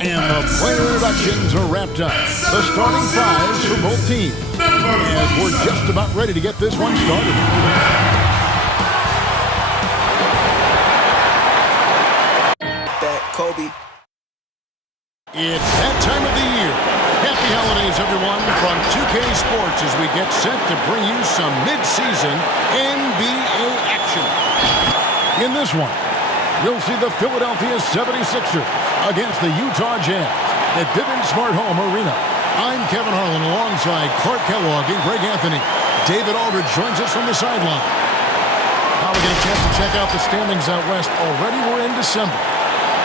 And the player introductions are wrapped up. The starting fives for both teams. As we're just about ready to get this one started. Kobe. It's that time of the year. Happy holidays, everyone, from 2K Sports as we get set to bring you some mid-season NBA action. In this one, you'll see the Philadelphia 76ers against the Utah Jazz at Vivint Smart Home Arena. I'm Kevin Harlan alongside Clark Kellogg and Greg Anthony. David Aldridge joins us from the sideline. Now we get a chance to check out the standings out west. Already we're in December.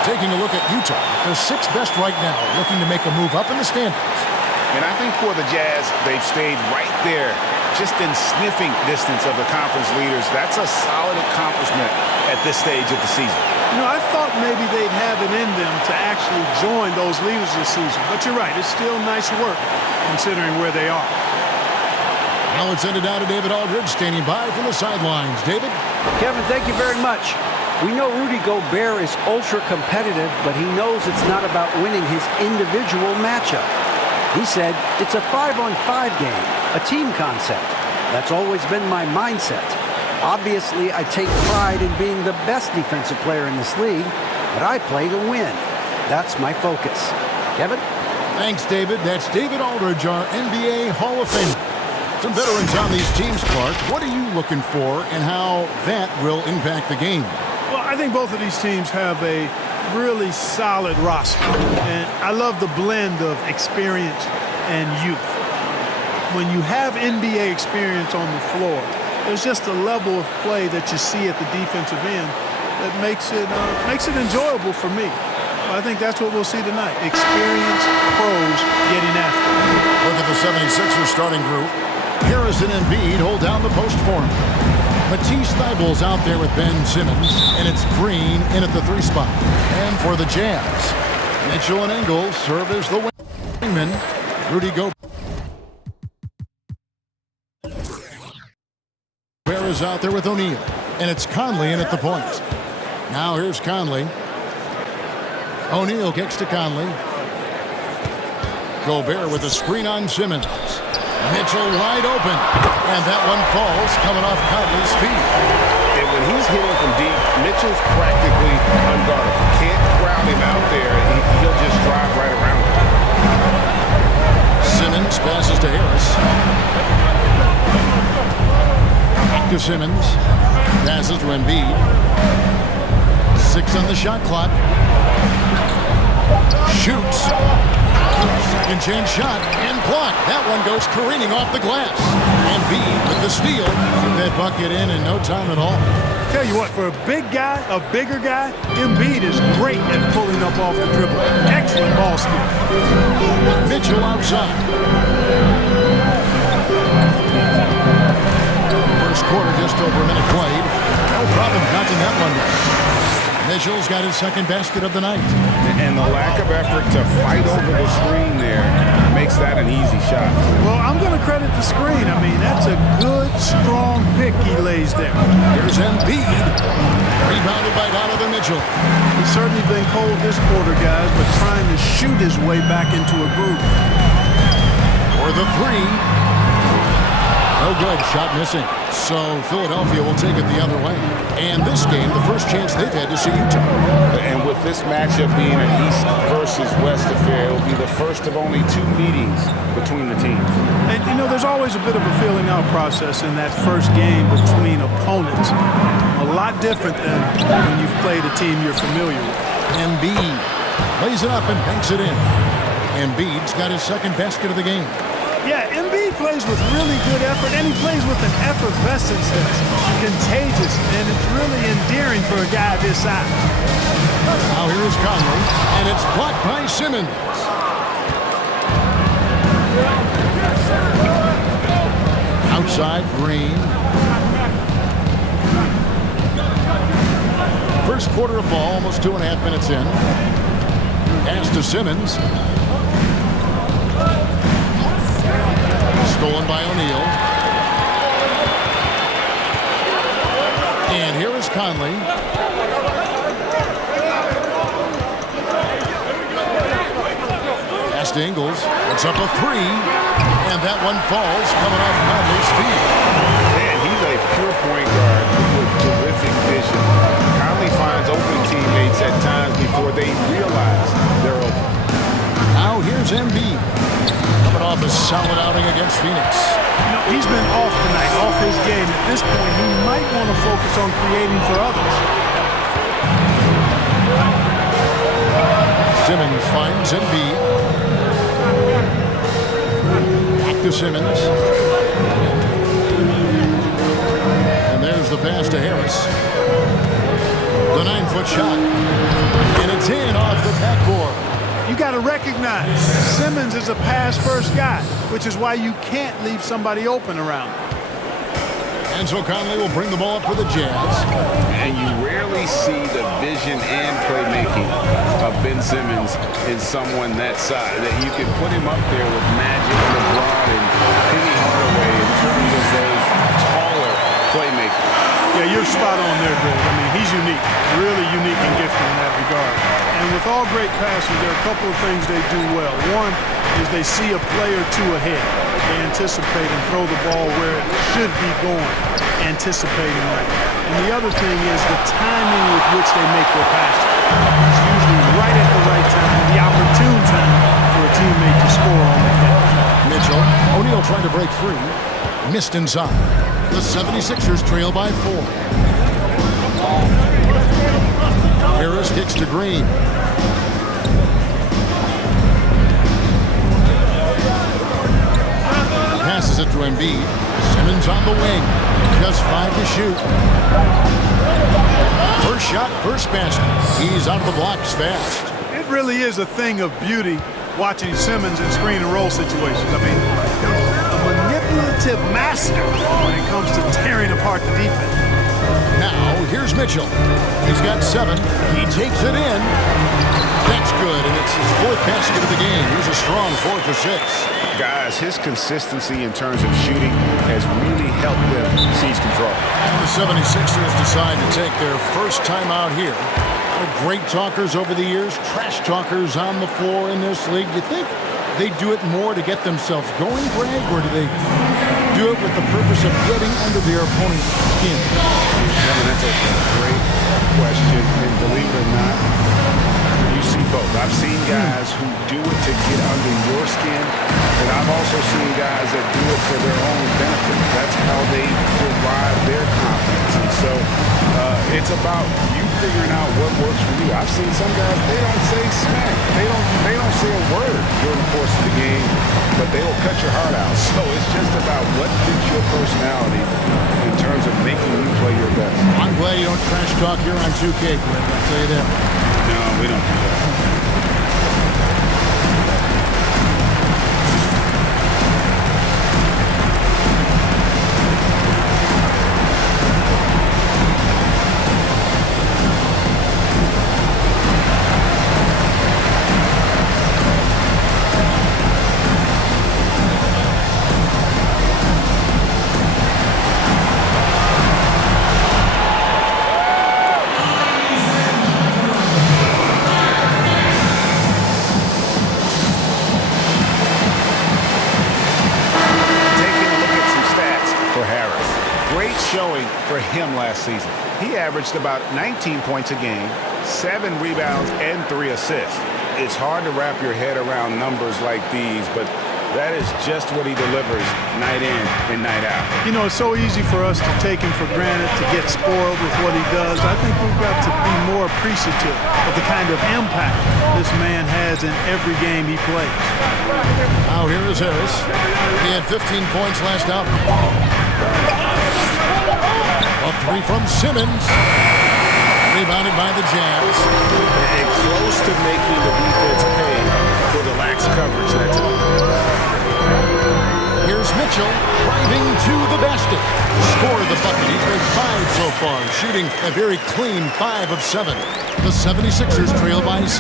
Taking a look at Utah, the sixth best right now, looking to make a move up in the standings. And I think for the Jazz, they've stayed right there, just in sniffing distance of the conference leaders. That's a solid accomplishment at this stage of the season. You know, I thought maybe they'd have it in them to actually join those leaders this season. But you're right, it's still nice work considering where they are. Now it's ended out to David Aldridge standing by from the sidelines. David? Kevin, thank you very much. We know Rudy Gobert is ultra-competitive, but he knows it's not about winning his individual matchup. He said, it's a 5-on-5 game, a team concept. That's always been my mindset. Obviously, I take pride in being the best defensive player in this league, but I play to win. That's my focus. Kevin? Thanks, David. That's David Aldridge, our NBA Hall of Famer. Some veterans on these teams, Clark. What are you looking for and how that will impact the game? Well, I think both of these teams have a really solid roster. And I love the blend of experience and youth. When you have NBA experience on the floor, there's just a level of play that you see at the defensive end that makes it enjoyable for me. I think that's what we'll see tonight. Experienced pros getting after it. Look at the 76ers starting group. Harrison and Embiid hold down the post for him. Matisse Thybulle's out there with Ben Simmons, and it's Green in at the 3 spot. And for the Jazz, Mitchell and Ingles serve as the wingmen. Rudy Gobert is out there with O'Neal, and it's Conley in at the point. Now here's Conley. O'Neal kicks to Conley. Gobert with a screen on Simmons. Mitchell wide open, and that one falls coming off Conley's feet. And when he's hitting from deep, Mitchell's practically unguardable. Can't crowd him out there. He'll just drive right around him. Simmons passes to Harris. Back to Simmons. Passes to Embiid. 6 on the shot clock. Shoots. Second chance shot and blocked. That one goes careening off the glass. Embiid with the steal. Get that bucket in no time at all. Tell you what, for a big guy, a bigger guy, Embiid is great at pulling up off the dribble. Excellent ball skill. Mitchell outside. First quarter, just over a minute played. No problem knocking that one down. Mitchell's got his second basket of the night. And the lack of effort to fight over the screen there makes that an easy shot. Well, I'm going to credit the screen. I mean, that's a good, strong pick he lays there. Here's Embiid. Rebounded by Donovan Mitchell. He's certainly been cold this quarter, guys, but trying to shoot his way back into a groove. For the 3. No good. Shot missing. So Philadelphia will take it the other way. And this game, the first chance they've had to see Utah. And with this matchup being an East versus West affair, it will be the first of only 2 meetings between the teams. And, you know, there's always a bit of a feeling out process in that first game between opponents. A lot different than when you've played a team you're familiar with. Embiid lays it up and banks it in. Embiid's got his second basket of the game. Yeah, Embiid plays with really good effort, and he plays with an effervescence that's contagious, and it's really endearing for a guy this size. Now here is Conley, and it's blocked by Simmons. Outside, Green. First quarter of ball, almost 2.5 minutes in. Pass to Simmons. Stolen by O'Neal. And here is Conley. Pass to Ingles. It's up a three. And that one falls coming off Conley's feet. Man, he's a pure point guard with terrific vision. Conley finds open teammates at times before they realize they're open. Now here's Embiid. Coming off a solid outing against Phoenix. You know, he's been off tonight, off his game. At this point, he might want to focus on creating for others. Simmons finds Embiid. Back to Simmons. And there's the pass to Harris. The 9-foot shot. And it's in off the backboard. You got to recognize Simmons is a pass-first guy, which is why you can't leave somebody open around him. And so Conley will bring the ball up for the Jazz. And you rarely see the vision and playmaking of Ben Simmons in someone that size. That you can put him up there with Magic, LeBron, and Penny Hardaway in terms of those taller playmakers. Yeah, you're spot on there, Greg. I mean, he's unique, really unique and gifted in that regard. And with all great passers, there are a couple of things they do well. One is they see a play or two ahead. They anticipate and throw the ball where it should be going, anticipating that. And the other thing is the timing with which they make their passes. It's usually right at the right time, the opportune time for a teammate to score on the catch. Mitchell. O'Neal trying to break free. Missed inside. The 76ers trail by 4. Harris kicks to Green. Passes it to Embiid. Simmons on the wing. Just 5 to shoot. First shot, first basket. He's out of the blocks fast. It really is a thing of beauty watching Simmons in screen and roll situations. I mean, a manipulative master when it comes to tearing apart the defense. Now, here's Mitchell. He's got 7. He takes it in. That's good, and it's his 4th basket of the game. He's a strong 4 for 6. Guys, his consistency in terms of shooting has really helped them seize control. And the 76ers decide to take their first time out here. They're great talkers over the years, trash talkers on the floor in this league. Do you think they do it more to get themselves going, Greg, or do they do it with the purpose of getting under their opponent's skin? That's a great question, and believe it or not, you see both. I've seen guys who do it to get under your skin, and I've also seen guys that do it for their own benefit. That's how they derive their confidence. And so it's about you figuring out what works for you. I've seen some guys, they don't say smack. They don't say a word during the course of the game, but they will cut your heart out. So it's just about what fits your personality in terms of making you play your best. I'm glad you don't trash talk here on 2K, Greg. I'll tell you that. No, we don't do that. Showing for him last season. He averaged about 19 points a game, 7 rebounds, and 3 assists. It's hard to wrap your head around numbers like these, but that is just what he delivers night in and night out. You know, it's so easy for us to take him for granted, to get spoiled with what he does. I think we've got to be more appreciative of the kind of impact this man has in every game he plays. Now here is Harris. He had 15 points last out. A 3 from Simmons. Rebounded by the Jazz. And close to making the defense pay for the lax coverage that time. Here's Mitchell driving to the basket. Scored the bucket. He's made 5 so far, shooting a very clean 5 of 7. The 76ers trail by 6.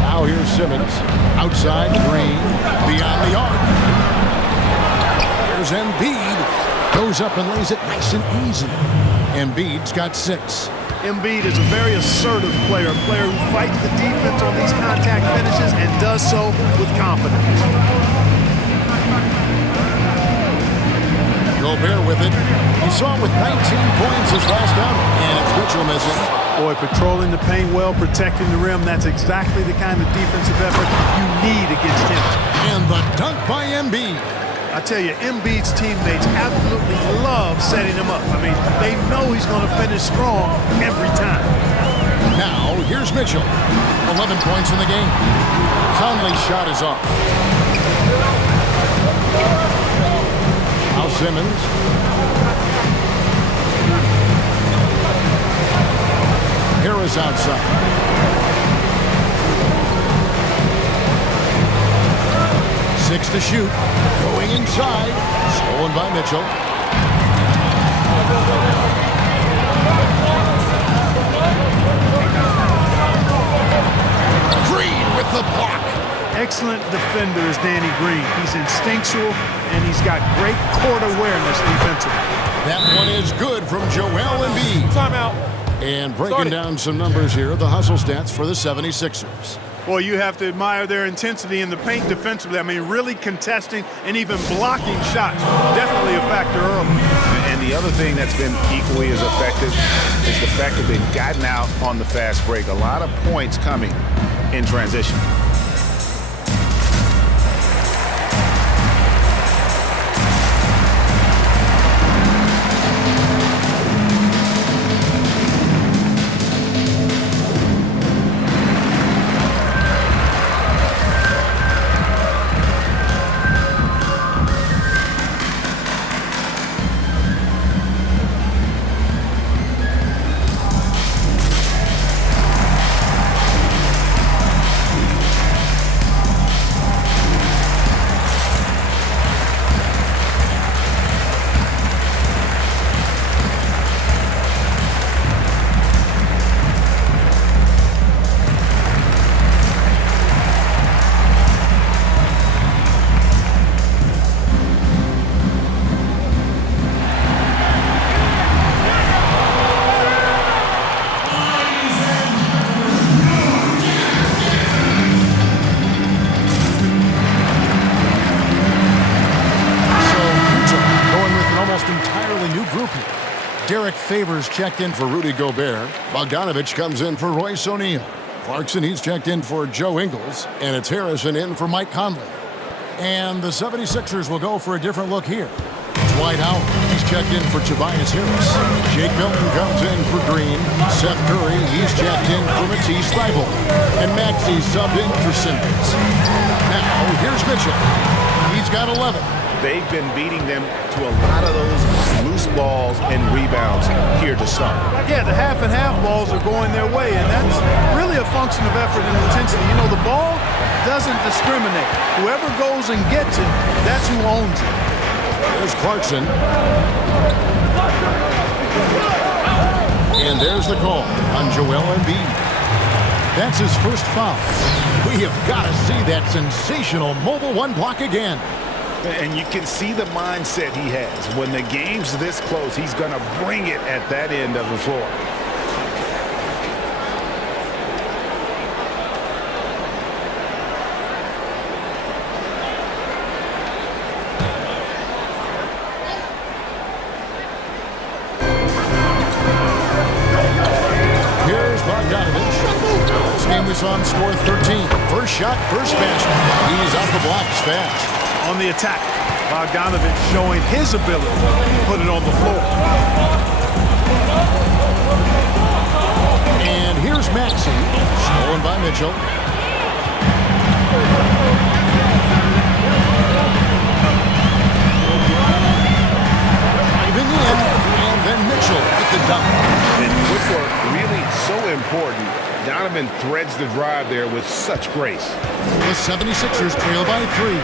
Now here's Simmons. Outside Green. Beyond the arc. There's Embiid. Goes up and lays it nice and easy. Embiid's got 6. Embiid is a very assertive player, a player who fights the defense on these contact finishes and does so with confidence. Gobert with it. You saw him with 19 points his last outing, and it's Mitchell missing. Boy, patrolling the paint well, protecting the rim. That's exactly the kind of defensive effort you need against him. And the dunk by Embiid. I tell you, Embiid's teammates absolutely love setting him up. I mean, they know he's going to finish strong every time. Now, here's Mitchell. 11 points in the game. Conley's shot is off. Now Simmons. Harris outside. Six to shoot. Going inside. Stolen by Mitchell. Green with the block. Excellent defender is Danny Green. He's instinctual, and he's got great court awareness defensively. That one is good from Joel Embiid. Timeout. And breaking down some numbers here, the hustle stats for the 76ers. Well, you have to admire their intensity in the paint defensively. I mean, really contesting and even blocking shots. Definitely a factor early. And the other thing that's been equally as effective is the fact that they've gotten out on the fast break. A lot of points coming in transition. Derek Favors checked in for Rudy Gobert. Bogdanovich comes in for Royce O'Neal. Clarkson, he's checked in for Joe Ingles. And it's Harrison in for Mike Conley. And the 76ers will go for a different look here. Dwight Howard, he's checked in for Tobias Harris. Jake Milton comes in for Green. Seth Curry, he's checked in for Matisse Thybulle. And Maxey's subbed in for Simmons. Now, here's Mitchell. He's got 11. They've been beating them to a lot of those loose balls and rebounds here to start. Yeah, the half and half balls are going their way, and that's really a function of effort and intensity. You know, the ball doesn't discriminate. Whoever goes and gets it, that's who owns it. There's Clarkson. And there's the call on Joel Embiid. That's his first foul. We have got to see that sensational mobile one block again. And you can see the mindset he has. When the game's this close, he's going to bring it at that end of the floor. Here's Bogdanovich. This game we saw him score 13. First shot, first basket. He's off the blocks fast. On the attack, Bogdanovich showing his ability to put it on the floor. And here's Maxey, stolen by Mitchell. Driving in, and then Mitchell with the dunk. And footwork really so important. Donovan threads the drive there with such grace. The 76ers trail by 3.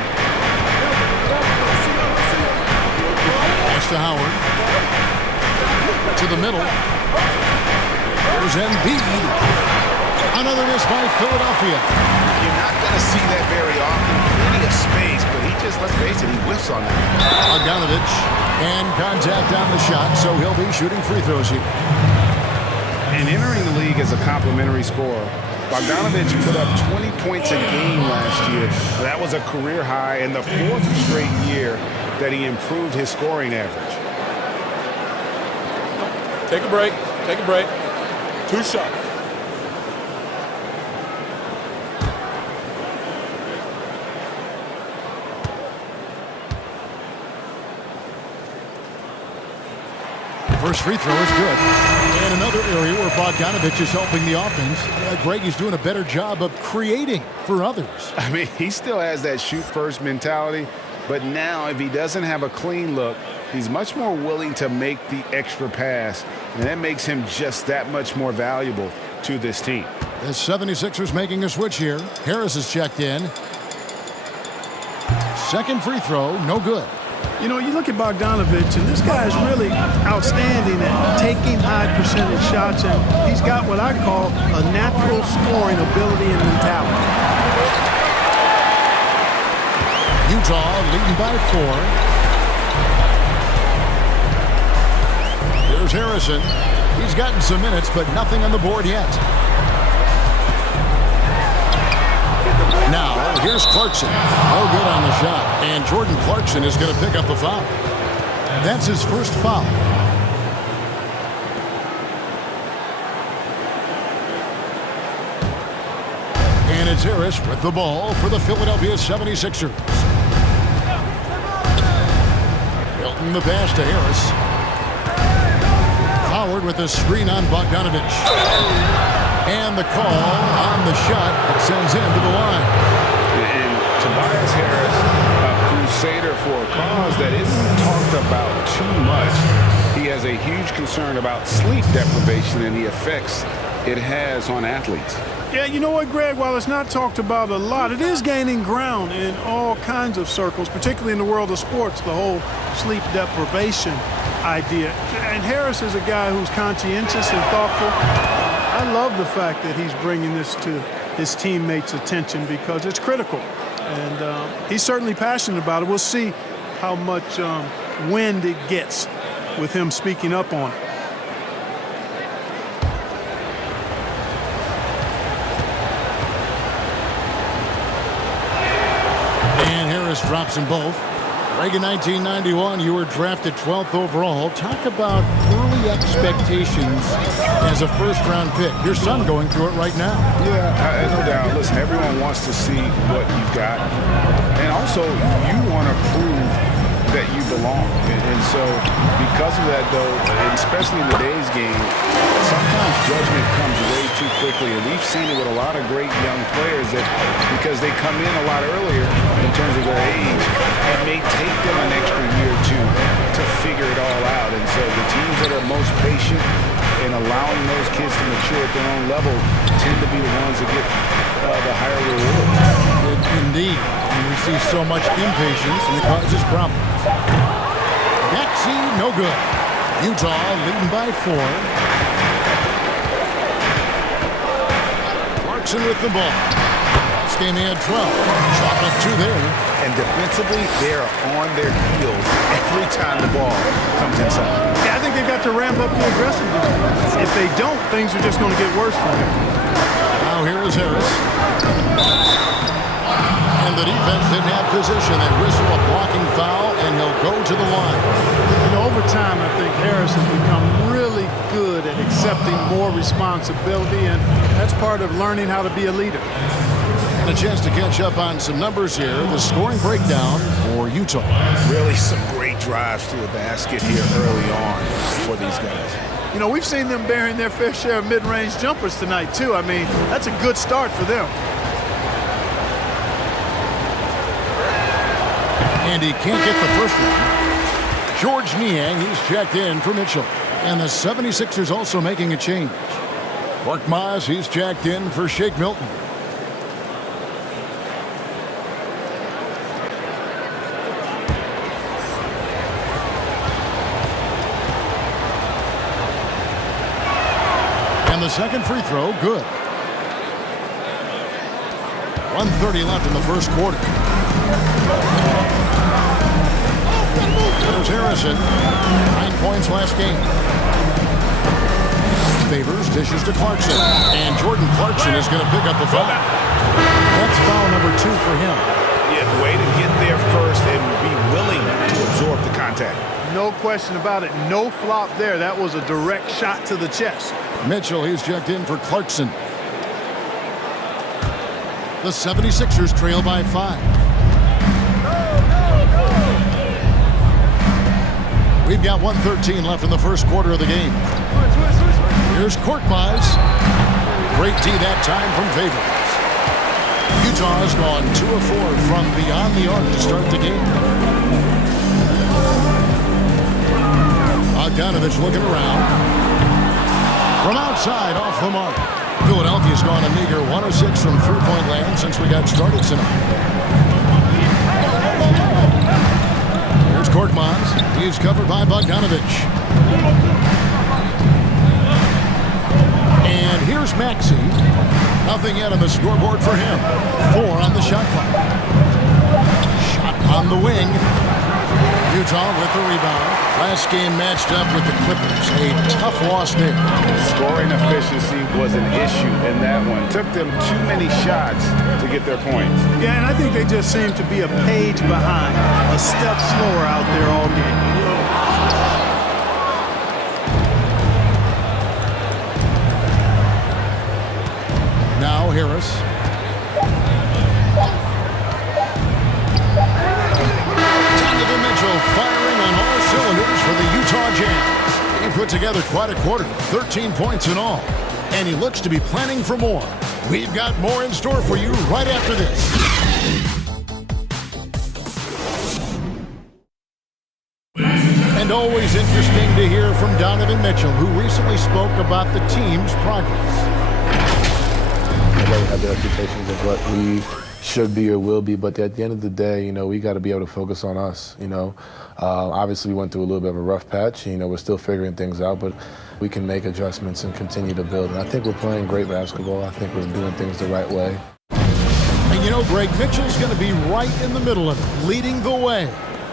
To Howard. To the middle. There's Embiid. Another miss by Philadelphia. You're not going to see that very often. Plenty of space, but he just, let's face it, he whiffs on that. Bogdanovich. And contact on the shot, so he'll be shooting free throws here. And entering the league as a complimentary scorer, Bogdanovich put up 20 points a game last year. That was a career high in the 4th straight year that he improved his scoring average. Take a break. Take a break. 2 shots. First free throw is good. And another area where Bogdanovich is helping the offense. Greg is doing a better job of creating for others. I mean, he still has that shoot-first mentality, but now if he doesn't have a clean look, he's much more willing to make the extra pass, and that makes him just that much more valuable to this team. The 76ers making a switch here. Harris is checked in. Second free throw, no good. You know, you look at Bogdanovich, and this guy is really outstanding at taking high percentage shots, and he's got what I call a natural scoring ability and mentality. Utah leading by 4. Here's Harrison. He's gotten some minutes, but nothing on the board yet. Now, here's Clarkson. No good on the shot. And Jordan Clarkson is going to pick up a foul. That's his first foul. And it's Harris with the ball for the Philadelphia 76ers. Hilton the pass to Harris. Howard with a screen on Bogdanovich. And the call on the shot that sends him to the line. And Tobias Harris, a crusader for a cause that isn't talked about too much. He has a huge concern about sleep deprivation and the effects it has on athletes. Yeah, you know what, Greg? While it's not talked about a lot, it is gaining ground in all kinds of circles, particularly in the world of sports, the whole sleep deprivation idea. And Harris is a guy who's conscientious and thoughtful. I love the fact that he's bringing this to his teammates' attention because it's critical. And he's certainly passionate about it. We'll see how much wind it gets with him speaking up on it. And Harris drops them both. Greg, in 1991, you were drafted 12th overall. Talk about early expectations as a first-round pick. Your son going through it right now. Yeah, no doubt. Listen, everyone wants to see what you've got. And also, you want to prove that you belong. And so, because of that, though, and especially in today's game, sometimes judgment comes way too quickly. And we've seen it with a lot of great young players that because they come in a lot earlier in terms of their age, it may take them an extra year or two to figure it all out. And so the teams that are most patient in allowing those kids to mature at their own level tend to be the ones that get the higher rewards. Indeed. And we see so much impatience, and it causes problems. Maxey, no good. Utah leading by 4. Clarkson with the ball. Last game he had 12. Chalk up 2 there. And defensively, they're on their heels every time the ball comes inside. Yeah, I think they've got to ramp up the aggressiveness. If they don't, things are just going to get worse for them. Now here is Harris. And the defense didn't have position. They whistle a blocking foul, and he'll go to the line. And over time, I think Harris has become really good at accepting more responsibility, and that's part of learning how to be a leader. And a chance to catch up on some numbers here. The scoring breakdown for Utah. Really some great drives to the basket here early on for these guys. You know, we've seen them bearing their fair share of mid-range jumpers tonight, too. I mean, that's a good start for them. And he can't get the first one. George Niang, he's checked in for Mitchell. And the 76ers also making a change. Mark Maz, he's checked in for Shake Milton. And the second free throw, good. 1:30 left in the first quarter. There's Harrison. 9 points last game. Favors dishes to Clarkson. And Jordan Clarkson is going to pick up the foul. That's foul number 2 for him. Yeah, way to get there first and be willing to absorb the contact. No question about it. No flop there. That was a direct shot to the chest. Mitchell, he's checked in for Clarkson. The 76ers trail by 5. We've got 1:13 left in the first quarter of the game. Here's Korkmaz. Great D that time from Favors. Utah's gone 2 of 4 from beyond the arc to start the game. Bogdanovich looking around. From outside, off the mark. Philadelphia's gone a meager 1 of 6 from three-point land since we got started tonight. Here's Korkmaz. He's covered by Bogdanovich. And here's Maxey. Nothing yet on the scoreboard for him. 4 on the shot clock. Shot on the wing. Utah with the rebound. Last game matched up with the Clippers. A tough loss there. Scoring efficiency was an issue in that one. Took them too many shots to get their points. Yeah, and I think they just seem to be a page behind, a step slower out there all game. Now Harris. Donovan Mitchell firing on all cylinders for the Utah Jazz. He put together quite a quarter, 13 points in all. And he looks to be planning for more. We've got more in store for you right after this. And always interesting to hear from Donovan Mitchell, who recently spoke about the team's progress. Everybody have their expectations of what we should be or will be, but at the end of the day, we got to be able to focus on us. Obviously we went through a little bit of a rough patch. We're still figuring things out, but we can make adjustments and continue to build. And I think we're playing great basketball. I think we're doing things the right way. And Greg, Mitchell's going to be right in the middle of it, leading the way.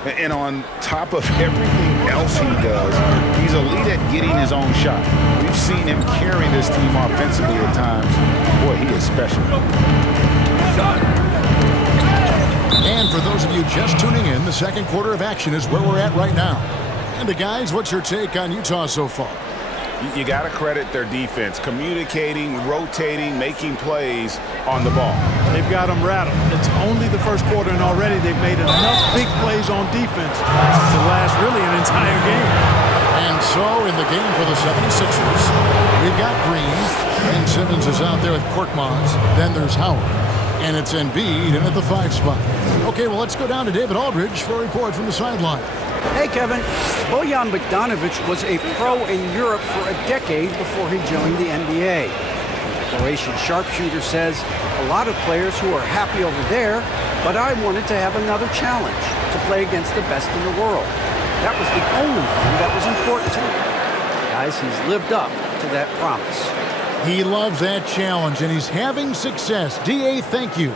And on top of everything else he does, he's elite at getting his own shot. We've seen him carry this team offensively at times. Boy, he is special. And for those of you just tuning in, the second quarter of action is where we're at right now. And guys, what's your take on Utah so far? You got to credit their defense, communicating, rotating, making plays on the ball. They've got them rattled. It's only the first quarter, and already they've made enough big plays on defense to last really an entire game. And so in the game for the 76ers, we've got Green, and Simmons is out there with Korkmaz. Then there's Howard, and it's Embiid in at the 5 spot. Okay, well, let's go down to David Aldridge for a report from the sideline. Hey, Kevin. Bojan Bogdanovic was a pro in Europe for a decade before he joined the NBA. The Croatian sharpshooter says, a lot of players who are happy over there, but I wanted to have another challenge, to play against the best in the world. That was the only thing that was important to me. Guys, he's lived up to that promise. He loves that challenge, and he's having success. D.A., thank you.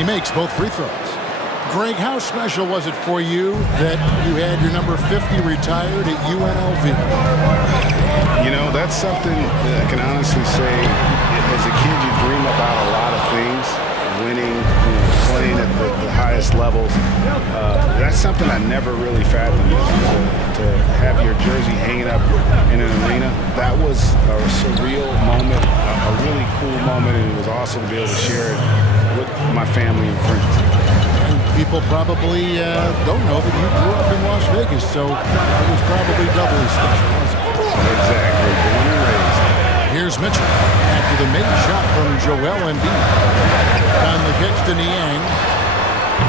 He makes both free throws. Greg, how special was it for you that you had your number 50 retired at UNLV? That's something that I can honestly say. As a kid, you dream about a lot of things, winning, playing at the highest levels. That's something I never really fathomed. To have your jersey hanging up in an arena, that was a surreal moment, a really cool moment, and it was awesome to be able to share it with my family and friends. And people probably don't know that you grew up in Las Vegas, so it was probably doubly special, wasn't it? Exactly. Born and raised. Here's Mitchell after the made shot from Joel Embiid. Conley gets to Niang.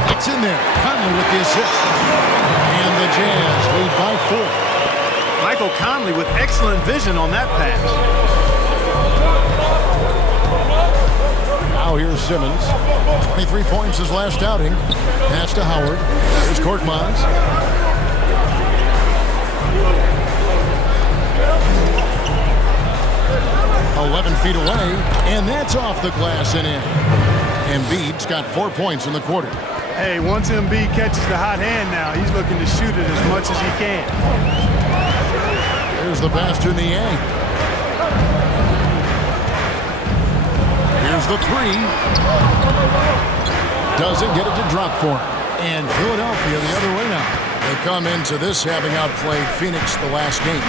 It's in there. Conley with the assist. And the Jazz lead by 4. Michael Conley with excellent vision on that pass. Now here's Simmons. 23 points his last outing. Pass to Howard. Here's Korkmaz. 11 feet away, and that's off the glass and in. Embiid's got 4 points in the quarter. Hey, once Embiid catches the hot hand now, he's looking to shoot it as much as he can. Here's the pass to Niang. Here's the three. Doesn't get it to drop for him. And Philadelphia the other way now. They come into this having outplayed Phoenix the last game.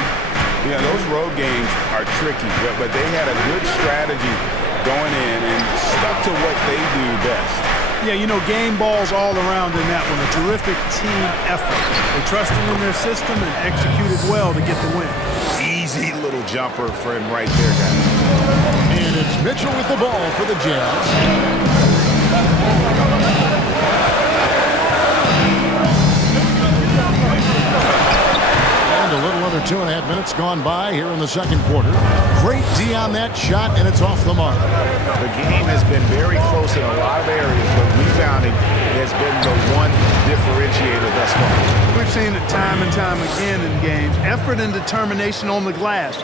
Yeah, those road games are tricky, but they had a good strategy going in and stuck to what they do best. Yeah, you know, game balls all around in that one. A terrific team effort. They trusted in their system and executed well to get the win. Easy little jumper for him right there, guys. And it's Mitchell with the ball for the Jazz. A little under 2.5 minutes gone by here in the second quarter. Great D on that shot, and it's off the mark. The game has been very close in a lot of areas, but rebounding has been the one differentiator thus far. We've seen it time and time again in games. Effort and determination on the glass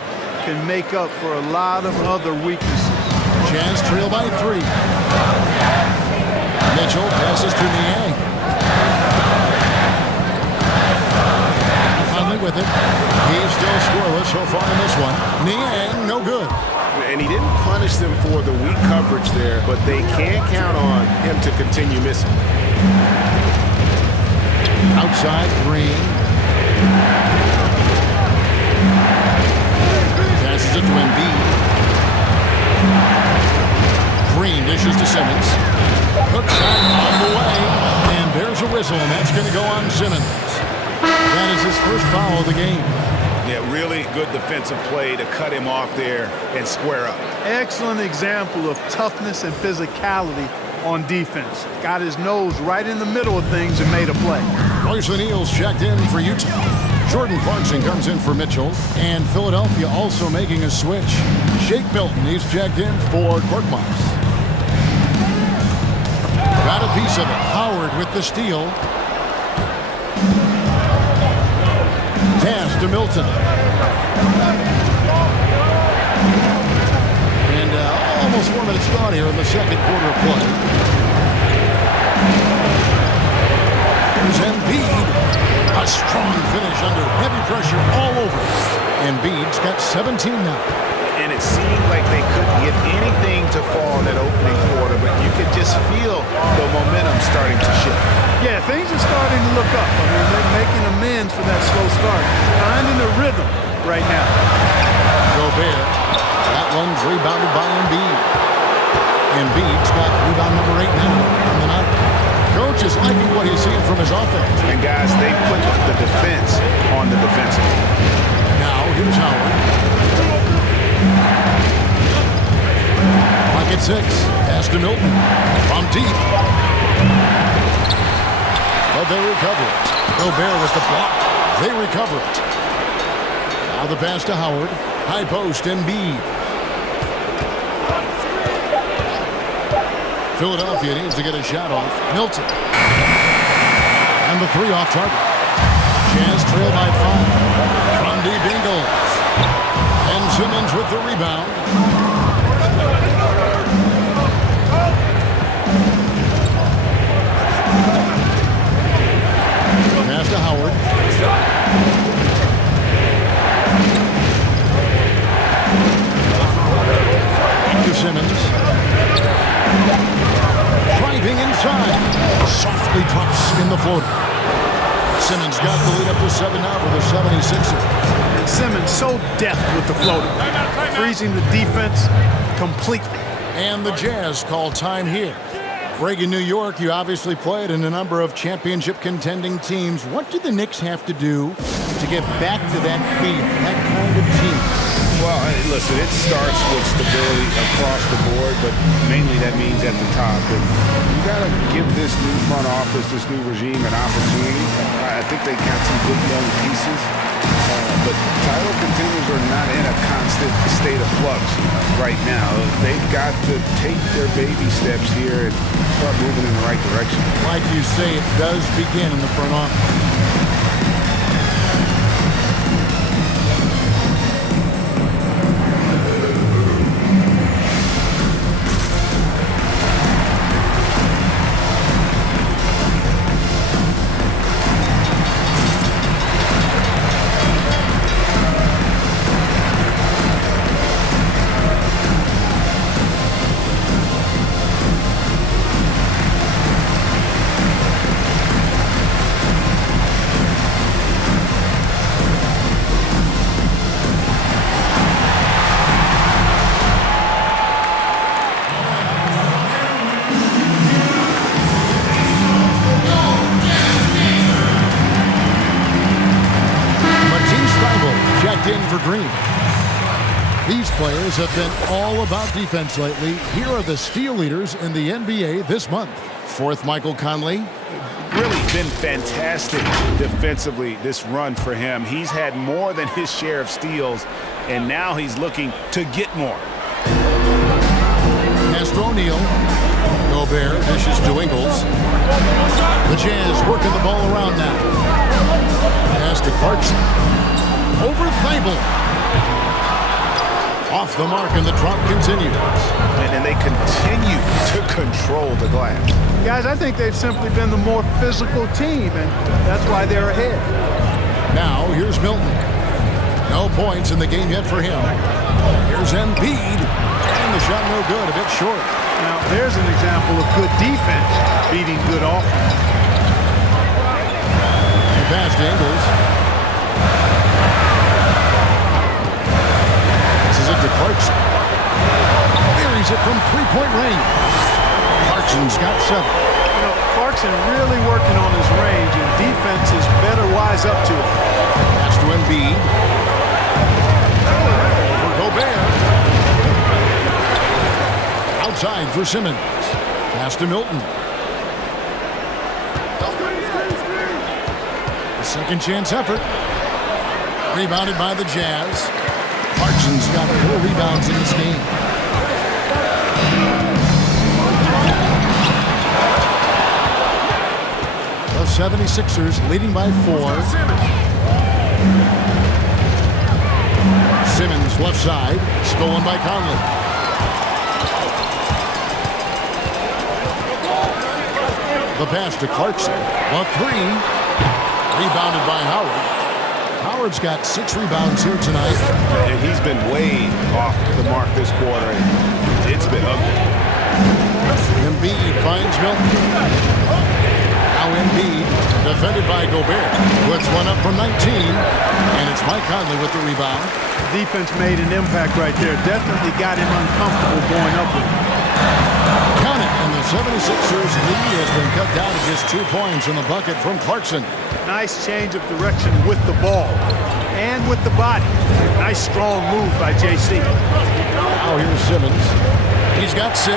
can make up for a lot of other weaknesses. Jazz trail by 3. Mitchell passes to Niang. With it. He's still scoreless so far in this one. Niang, no good. And he didn't punish them for the weak coverage there, but they can't count on him to continue missing. Outside, Green. Passes it to Embiid. Green dishes to Simmons. Hook shot on the way. And there's a whistle, and that's going to go on Simmons. That is his first foul of the game. Yeah, really good defensive play to cut him off there and square up. Excellent example of toughness and physicality on defense. Got his nose right in the middle of things and made a play. Royce O'Neal's checked in for Utah. Jordan Clarkson comes in for Mitchell. And Philadelphia also making a switch. Shake Milton, he's checked in for Korkmaz. Got a piece of it. Howard with the steal. Pass to Milton. And almost 4 minutes gone here in the second quarter of play. Here's Embiid. A strong finish under heavy pressure all over. Embiid's got 17 now. And it seemed like they couldn't get anything to fall in that opening quarter, but you could just feel the momentum starting to shift. Yeah, things are starting to look up. I mean, they're making amends for that slow start. Finding a rhythm right now. Gobert. That one's rebounded by Embiid. Embiid's got rebound number 8 now on the night. Coach is liking what he's seeing from his offense. And guys, they put the defense on the defensive. Now, here's Howard. Clock at 6. Pass to Milton. From deep. But they recover it. Gobert with the block. They recover it. Now the pass to Howard. High post, Embiid. Philadelphia needs to get a shot off. Milton. And the 3 off target. Jazz trail by 5. From deep Ingles. And Simmons with the rebound. Pass to Howard. To Simmons. Driving inside. Softly drops in the floater. Simmons got the lead up to 7 now for the 76er. And Simmons so deft with the floater. Freezing the defense completely. And the Jazz call time here. Greg, in New York, you obviously played in a number of championship contending teams. What do the Knicks have to do to get back to that feel, that kind of team? Well, listen, it starts with stability across the board, but mainly that means at the top. And you got to give this new front office, this new regime, an opportunity. I think they got some good young pieces, but title contenders are not in a constant state of flux right now. They've got to take their baby steps here and start moving in the right direction. Like you say, it does begin in the front office. screen. These players have been all about defense lately. Here are the steal leaders in the NBA this month. Fourth, Michael Conley. Really been fantastic defensively, this run for him. He's had more than his share of steals, and now he's looking to get more. Castro O'Neal. Gobert dishes to Ingles. The Jazz working the ball around now. Pass to Clarkson. Over Thibault. Off the mark, and the drop continues. And they continue to control the glass. Guys, I think they've simply been the more physical team, and that's why they're ahead. Now, here's Milton. No points in the game yet for him. Here's Embiid. And the shot no good, a bit short. Now, there's an example of good defense beating good offense. The pass to Ingles. This is it to Clarkson. Buries it from three-point range. Clarkson's got 7. You know, Clarkson really working on his range, and defenses better wise up to it. Pass to Embiid. For Gobert. Outside for Simmons. Pass to Milton. A second chance effort. Rebounded by the Jazz. Clarkson's got 4 rebounds in this game. The 76ers leading by 4. Simmons left side. Stolen by Conley. The pass to Clarkson. The 3. Rebounded by Howard. Howard's got 6 rebounds here tonight. And he's been way off the mark this quarter. It's been ugly. Embiid finds Milton. Now Embiid, defended by Gobert. Puts one up from 19. And it's Mike Conley with the rebound. Defense made an impact right there. Definitely got him uncomfortable going up with him. Count it, and the 76ers lead has been cut down to just 2 points in the bucket from Clarkson. Nice change of direction with the ball and with the body. Nice strong move by JC. Now here's Simmons. He's got 6.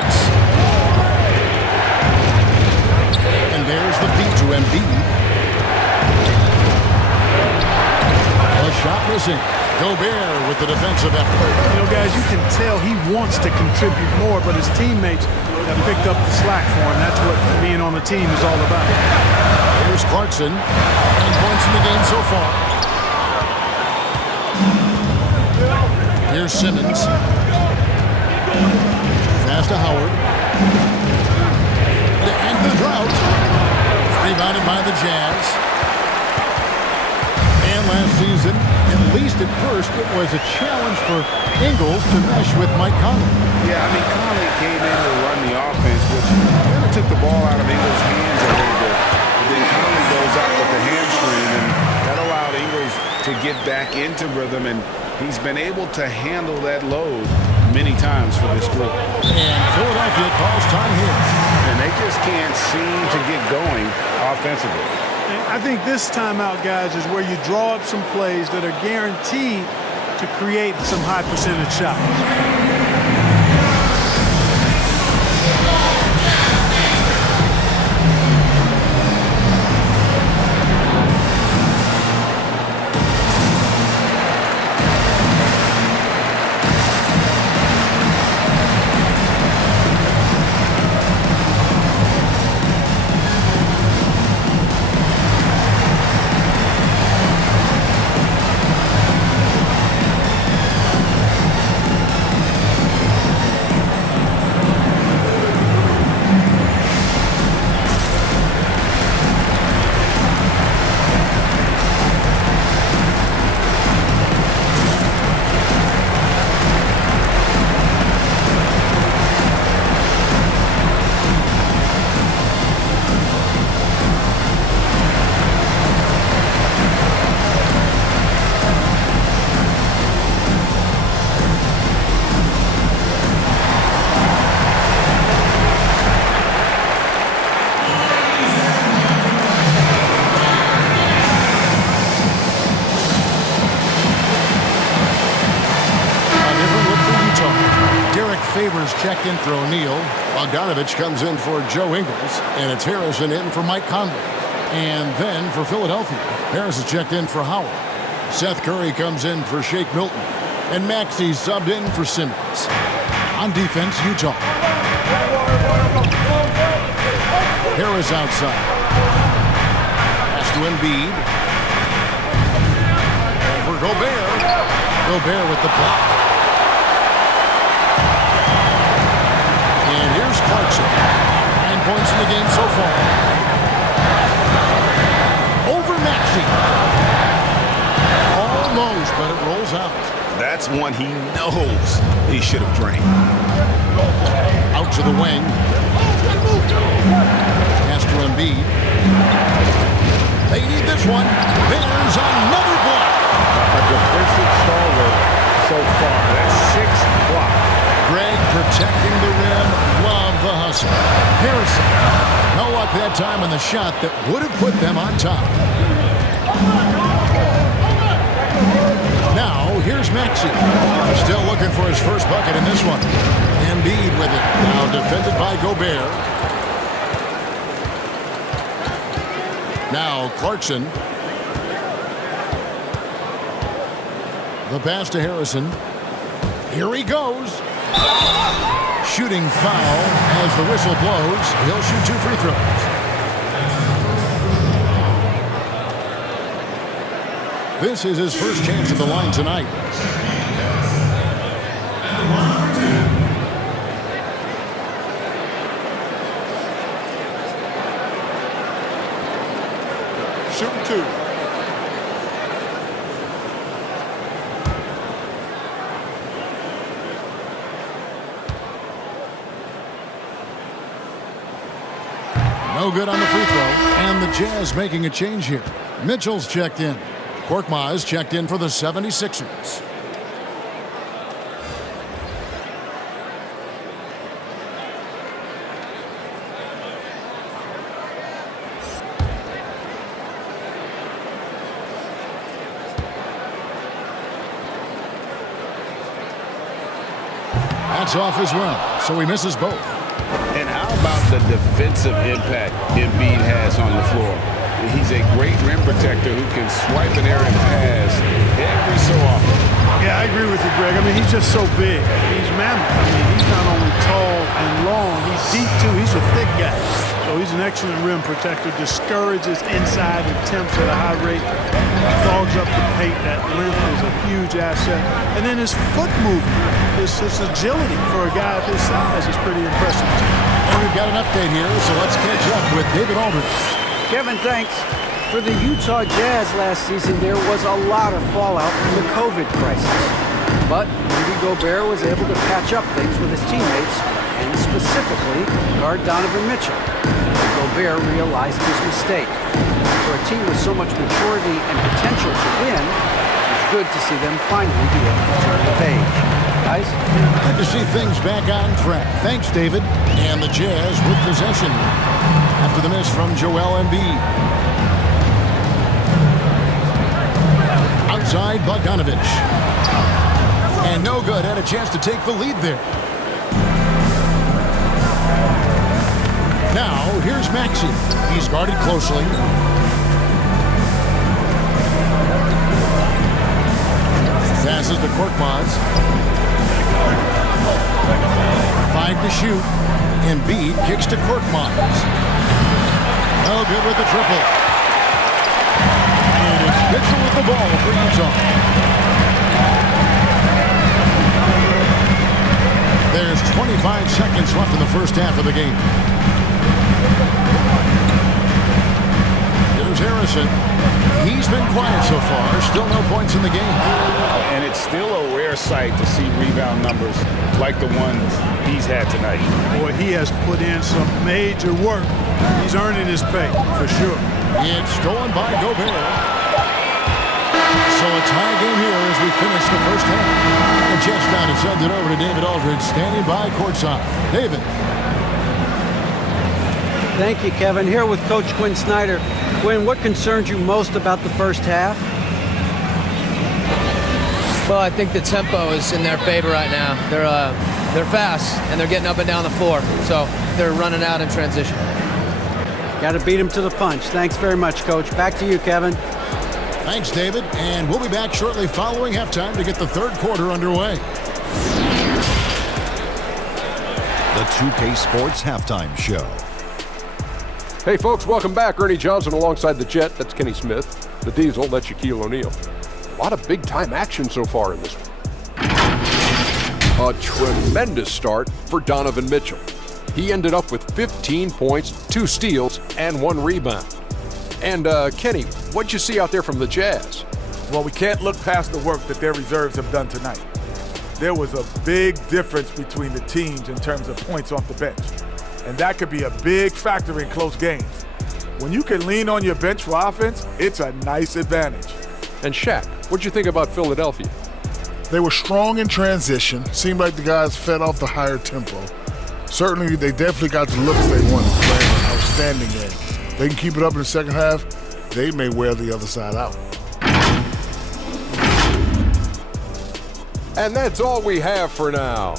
And there's the feed to Embiid. A shot missing. Gobert with the defensive effort. You know, guys, you can tell he wants to contribute more, but his teammates have picked up the slack for him. That's what being on the team is all about. Here's Clarkson. 9 points in the game so far. Here's Simmons. Pass to Howard. To end the drought. Rebounded by the Jazz. And last season, at least at first, it was a challenge for Ingles to mesh with Mike Conley. Yeah, I mean, Conley came in to run the offense, which kind of took the ball out of Ingles' hands a little bit. But then Conley goes out with the hamstring, and that allowed Ingles to get back into rhythm, and he's been able to handle that load many times for this group. And Philadelphia calls time here. And they just can't seem to get going offensively. I think this timeout, guys, is where you draw up some plays that are guaranteed to create some high percentage shots. Favors checked in for O'Neal. Bogdanovich comes in for Joe Ingles. And it's Harrison in for Mike Conley. And then for Philadelphia, Harris is checked in for Howard. Seth Curry comes in for Shake Milton. And Maxey subbed in for Simmons. On defense, Utah. Harris outside. Pass to Embiid. For Gobert. Gobert with the block. And here's Clarkson. 9 points in the game so far. Over Maxey. Almost, but it rolls out. That's one he knows he should have drained. Out to the wing. Pass to Embiid. They need this one. There's another block. A defensive stalwart so far. That's 6 blocks. Greg protecting the rim. Love the hustle. Harrison. No luck that time on the shot that would have put them on top. Now, here's Maxey. Still looking for his first bucket in this one. Embiid with it. Now defended by Gobert. Now Clarkson. The pass to Harrison. Here he goes. Shooting foul as the whistle blows. He'll shoot 2 free throws. This is his first chance at the line tonight. Shooting 2. No good on the free throw. And the Jazz making a change here. Mitchell's checked in. Korkmaz checked in for the 76ers. That's off as well, so he misses both. And how about the defensive impact Embiid has on the floor? He's a great rim protector who can swipe an errant pass every so often. Yeah, I agree with you, Greg. I mean, he's just so big. He's mammoth. I mean, he's not only tall and long, he's deep, too. He's a thick guy. So he's an excellent rim protector. Discourages inside attempts at a high rate. Clogs up the paint. That length is a huge asset. And then his foot movement, his agility for a guy of his size is pretty impressive. And we've got an update here, so let's catch up with David Aldridge. Kevin, thanks. For the Utah Jazz last season, there was a lot of fallout from the COVID crisis. But Rudy Gobert was able to patch up things with his teammates and specifically guard Donovan Mitchell. Gobert realized his mistake. For a team with so much maturity and potential to win, it's good to see them finally be able to turn the page. Guys? Good to see things back on track. Thanks, David. And the Jazz with possession after the miss from Joel Embiid. Outside Bogdanovich. And no good. Had a chance to take the lead there. Now, here's Maxey. He's guarded closely. Passes to Korkmaz. 5 to shoot. Embiid kicks to Korkmaz. No good with the triple. And it's Mitchell with the ball for Utah. There's 25 seconds left in the first half of the game. Here's Harrison. He's been quiet so far. Still no points in the game. And it's still a rare sight to see rebound numbers like the ones he's had tonight. Boy, he has put in some major work. He's earning his pay, for sure. It's stolen by Gobert. So a tie game here as we finish the first half. And just now to send it over to David Aldridge, standing by courtside. David. Thank you, Kevin. Here with Coach Quinn Snyder. Quinn, what concerns you most about the first half? Well, I think the tempo is in their favor right now. They're They're fast, and they're getting up and down the floor, so they're running out in transition. Got to beat him to the punch. Thanks very much, Coach. Back to you, Kevin. Thanks, David. And we'll be back shortly following halftime to get the third quarter underway. The 2K Sports Halftime Show. Hey, folks, welcome back. Ernie Johnson alongside the Jet. That's Kenny Smith. The Diesel, that's Shaquille O'Neal. A lot of big-time action so far in this one. A tremendous start for Donovan Mitchell. He ended up with 15 points, 2 steals, and 1 rebound. And, Kenny, what'd you see out there from the Jazz? Well, we can't look past the work that their reserves have done tonight. There was a big difference between the teams in terms of points off the bench. And that could be a big factor in close games. When you can lean on your bench for offense, it's a nice advantage. And Shaq, what'd you think about Philadelphia? They were strong in transition. Seemed like the guys fed off the higher tempo. Certainly, they definitely got the looks they wanted, playing an outstanding game. They can keep it up in the second half, they may wear the other side out. And that's all we have for now.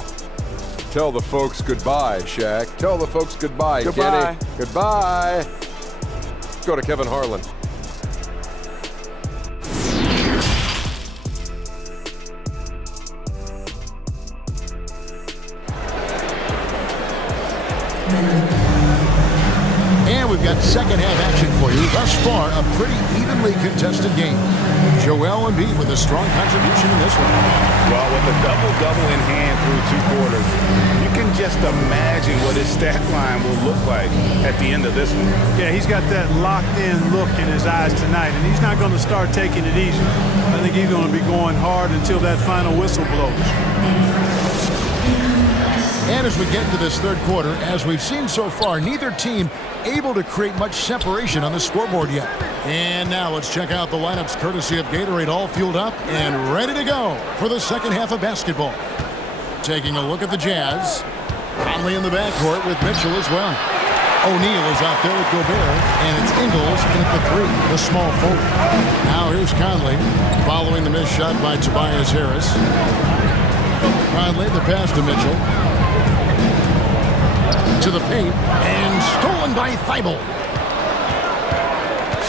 Tell the folks goodbye, Shaq. Tell the folks goodbye, Goodbye. Kenny. Goodbye. Go to Kevin Harlan. And we've got second half action for you. Thus far, a pretty evenly contested game. Joel Embiid with a strong contribution in this one. Well, with a double-double in hand through 2 quarters, you can just imagine what his stat line will look like at the end of this one. Yeah, he's got that locked-in look in his eyes tonight, and he's not going to start taking it easy. I think he's going to be going hard until that final whistle blows. And as we get into this third quarter, as we've seen so far, neither team able to create much separation on the scoreboard yet. And now let's check out the lineups courtesy of Gatorade, all fueled up and ready to go for the second half of basketball. Taking a look at the Jazz. Conley in the backcourt with Mitchell as well. O'Neal is out there with Gobert, and it's Ingles in at the 3, the small forward. Now here's Conley following the missed shot by Tobias Harris. Conley, the pass to Mitchell. To the paint, and stolen by Thibault.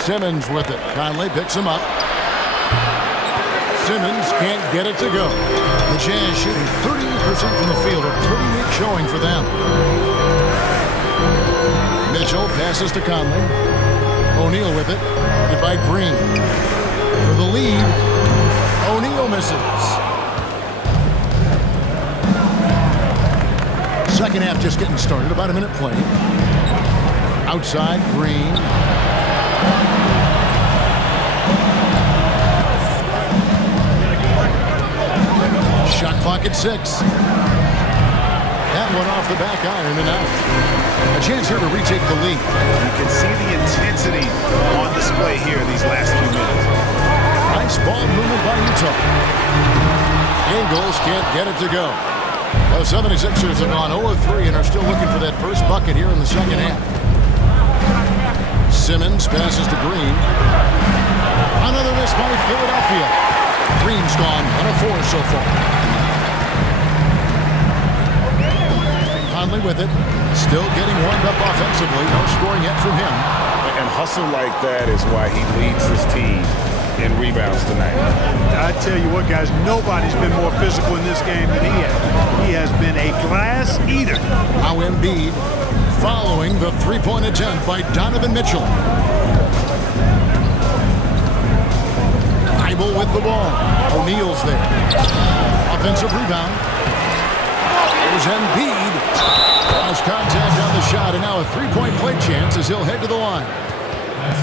Simmons with it. Conley picks him up. Simmons can't get it to go. The Jazz shooting 38% from the field. A pretty neat showing for them. Mitchell passes to Conley. O'Neal with it. Guarded by Green. For the lead. O'Neal misses. Second half just getting started. About a minute played. Outside, Green. Shot clock at 6. That one off the back iron and out. A chance here to retake the lead. You can see the intensity on display here these last few minutes. Nice ball movement by Utah. Ingles can't get it to go. The 76ers have gone 0-3 and are still looking for that first bucket here in the second half. Simmons passes to Green. Another miss by Philadelphia. Green's gone 1 of 4 so far. Conley with it. Still getting warmed up offensively. No scoring yet from him. And hustle like that is why he leads his team in rebounds tonight. I tell you what, guys, nobody's been more physical in this game than he has. He has been a glass eater. Now Embiid following the three-point attempt by Donovan Mitchell. Thibault with the ball. O'Neal's there. Offensive rebound. There's Embiid. Lost contact on the shot, and now a three-point play chance as he'll head to the line.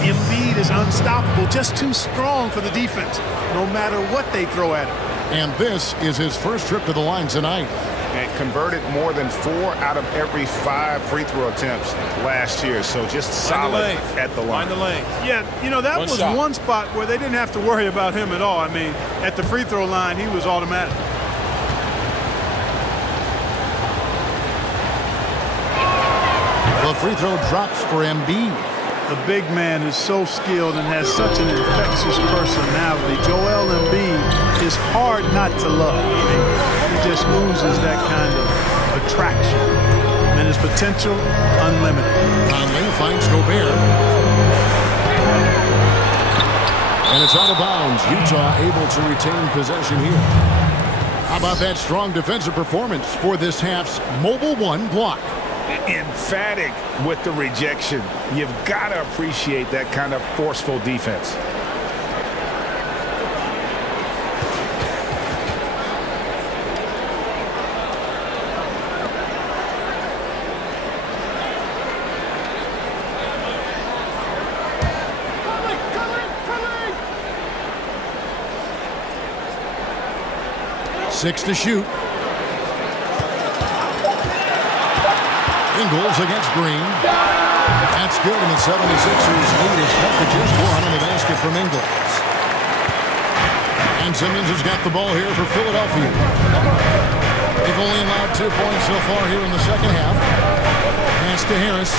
Embiid is unstoppable, just too strong for the defense, no matter what they throw at him. And this is his first trip to the line tonight. And converted more than 4 out of every 5 free throw attempts last year. So just solid at the line. Find the lane. Yeah, you know, that was one spot where they didn't have to worry about him at all. I mean, at the free throw line, he was automatic. The free throw drops for Embiid. The big man is so skilled and has such an infectious personality. Joel Embiid is hard not to love. He just oozes that kind of Potential unlimited. Conley finds Gobert. And it's out of bounds. Utah able to retain possession here. How about that strong defensive performance for this half's Mobile One block? Emphatic with the rejection. You've got to appreciate that kind of forceful defense. Six to shoot. Ingles against Green. That's good, and the 76ers lead is cut to just one on the basket from Ingles. And Simmons has got the ball here for Philadelphia. They've only allowed 2 points so far here in the second half. Pass to Harris.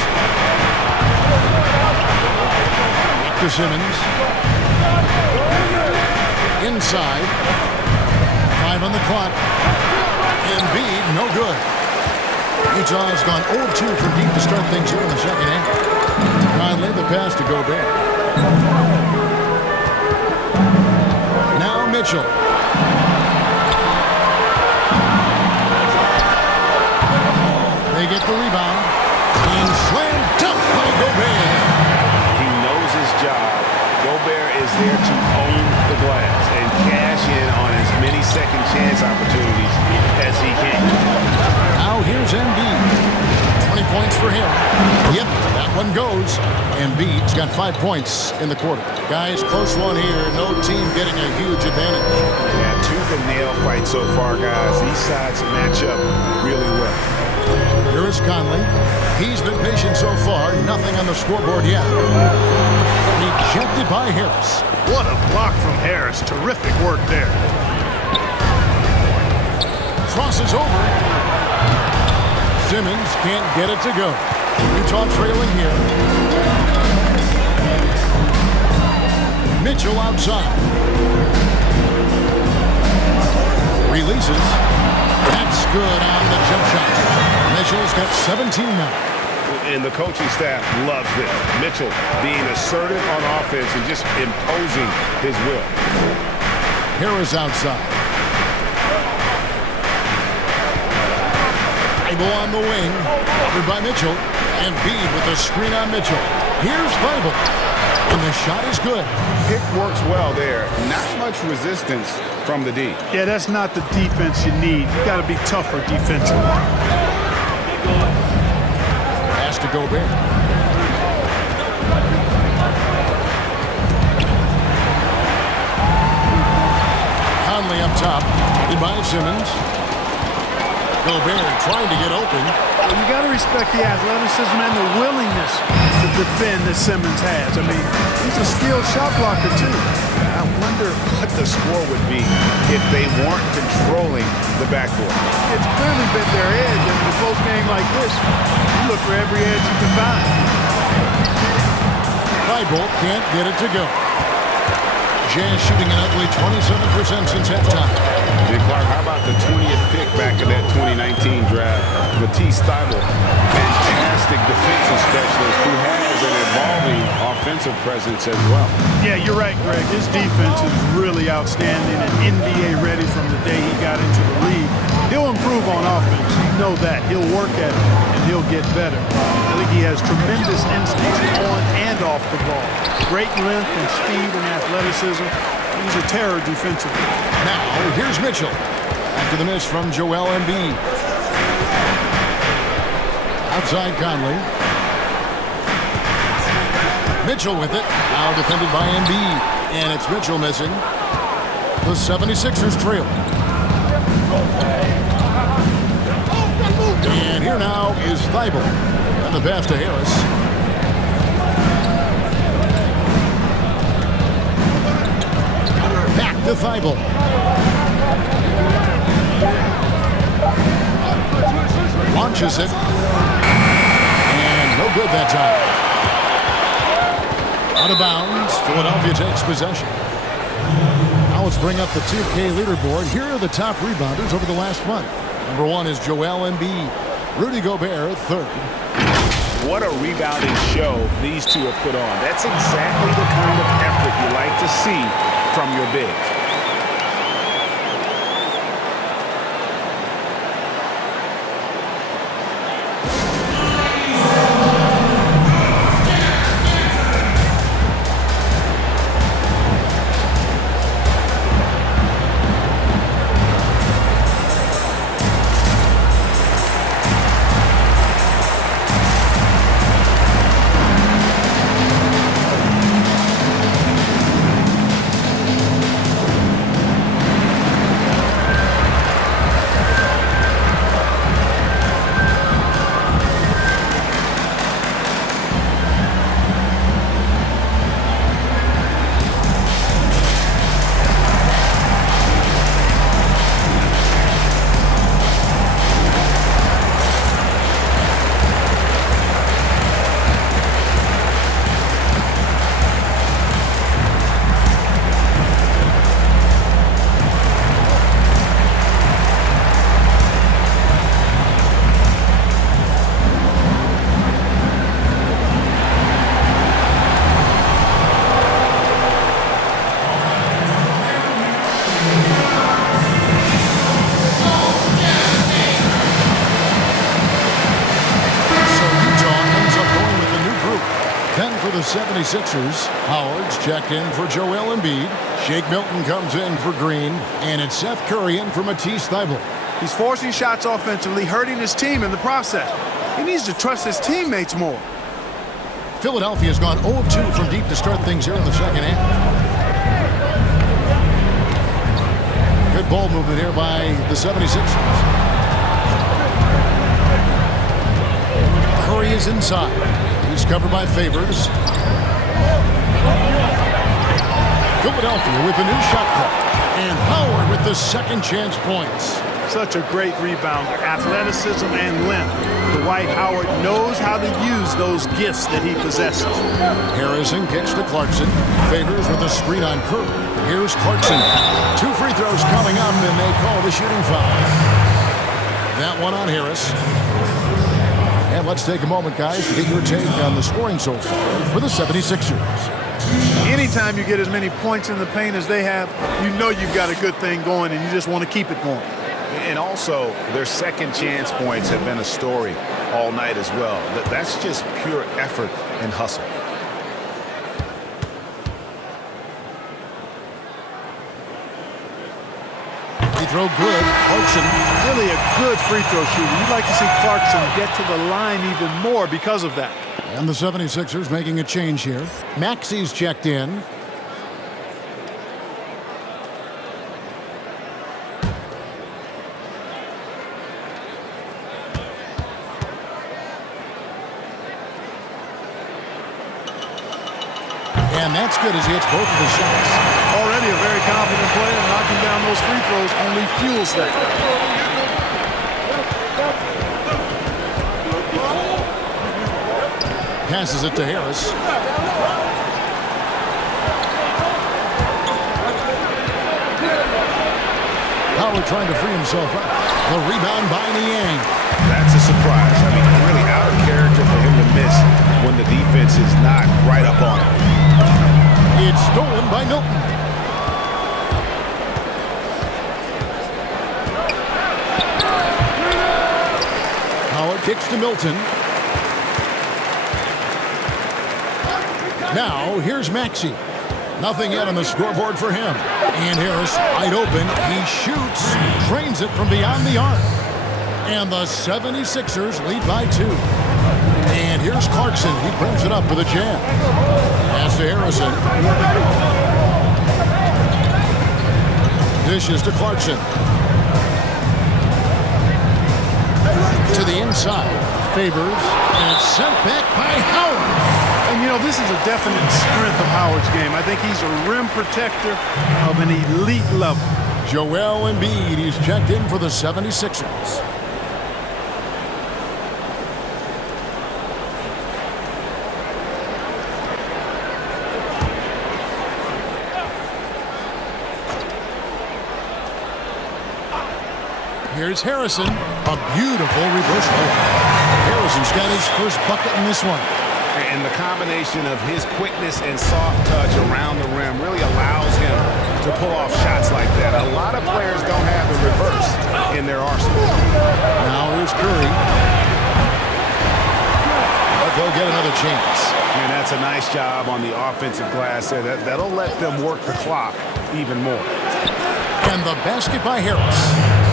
Back to Simmons. Inside. 5 on the clock. Embiid, no good. Utah has gone 0-2 from deep to start things here in the second half. Conley, the pass to Gobert. Now Mitchell. They get the rebound. And slam dunk by Gobert. He knows his job. Gobert is there to own the glass and cash in on as many second chance opportunities as he can. Now here's Embiid. 20 points for him. Yep, that one goes. Embiid's got 5 points in the quarter. Guys, close one here. No team getting a huge advantage. Yeah, tooth and nail fight so far, guys. These sides match up really well. Here is Conley. He's been patient so far. Nothing on the scoreboard yet. Rejected by Harris. What a block from Harris. Terrific work there. Crosses over. Simmons can't get it to go. Utah trailing here. Mitchell outside. Releases. That's good on the jump shot. Mitchell's got 17 now. And the coaching staff loves this. Mitchell being assertive on offense and just imposing his will. Harris outside. Feibel on the wing. Covered by Mitchell. And Embiid with a screen on Mitchell. Here's Feibel. And the shot is good. Pick works well there. Not much resistance from the D. Yeah, that's not the defense you need. You got to be tougher defensively. Pass to Gobert. Conley up top. Headed by Simmons. Gobert trying to get open. Well, you got to respect the athleticism and the willingness to defend that Simmons has. I mean, he's a skilled shot blocker, too. I wonder what the score would be if they weren't controlling the backcourt. It's clearly been their edge, and in a close game like this, you look for every edge you can find. Feibel can't get it to go. Jazz shooting an ugly 27% since halftime. And Clark, how about the 20th pick back in that 2019 draft? Matisse Thybulle, fantastic defensive specialist who has an evolving offensive presence as well. Yeah, you're right, Greg. His defense is really outstanding and NBA ready from the day he got into the league. He'll improve on offense. You know that. He'll work at it, and he'll get better. I think he has tremendous instincts on and off the ball. Great length and speed and athleticism. He's a terror defensively. Now, here's Mitchell. After the miss from Joel Embiid. Outside Conley. Mitchell with it. Now defended by Embiid. And it's Mitchell missing. The 76ers trail. And here now is Feibel. And the pass to Harris. Back to Feibel. Launches it. And no good that time. Out of bounds. Philadelphia takes possession. Now let's bring up the 2K leaderboard. Here are the top rebounders over the last month. Number 1 is Joel Embiid. Rudy Gobert, third. What a rebounding show these two have put on. That's exactly the kind of effort you like to see from your bigs. For the 76ers, Howard's checked in for Joel Embiid. Shake Milton comes in for Green. And it's Seth Curry in for Matisse Thybulle. He's forcing shots offensively, hurting his team in the process. He needs to trust his teammates more. Philadelphia's gone 0 of 2 from deep to start things here in the second half. Good ball movement here by the 76ers. Curry is inside. He's covered by Favors. Philadelphia with a new shot clock. And Howard with the second chance points. Such a great rebounder, athleticism and length. Dwight Howard knows how to use those gifts that he possesses. Harrison kicks to Clarkson. Favors with a screen on Curry. Here's Clarkson. 2 free throws coming up, and they call the shooting foul. That one on Harris. And let's take a moment, guys, to get your take on the scoring so far for the 76ers. Anytime you get as many points in the paint as they have, you know you've got a good thing going, and you just want to keep it going. And also, their second chance points have been a story all night as well. That's just pure effort and hustle. Free throw good. Clarkson. Really a good free throw shooter. You'd like to see Clarkson get to the line even more because of that. And the 76ers making a change here. Maxi's checked in. And that's good as he hits both of his shots. Already a very confident player. Knocking down those free throws only fuels that. Passes it to Harris. Howard trying to free himself up. The rebound by Niang. That's a surprise. I mean, really out of character for him to miss when the defense is not right up on him. It's stolen by Milton. Howard kicks to Milton. Now, here's Maxey. Nothing yet on the scoreboard for him. And Harris, wide open. He shoots, drains it from beyond the arc. And the 76ers lead by 2. And here's Clarkson. He brings it up with a jam. Pass to Harrison. Dishes to Clarkson. To the inside. Favors. And it's sent back by Howard. And, you know, this is a definite strength of Howard's game. I think he's a rim protector of an elite level. Joel Embiid, he's checked in for the 76ers. Here's Harrison. A beautiful reverse layup. Harrison's got his first bucket in this one. And the combination of his quickness and soft touch around the rim really allows him to pull off shots like that. A lot of players don't have the reverse in their arsenal. Now here's Curry. But they'll get another chance. And that's a nice job on the offensive glass there. That'll let them work the clock even more. And the basket by Harris.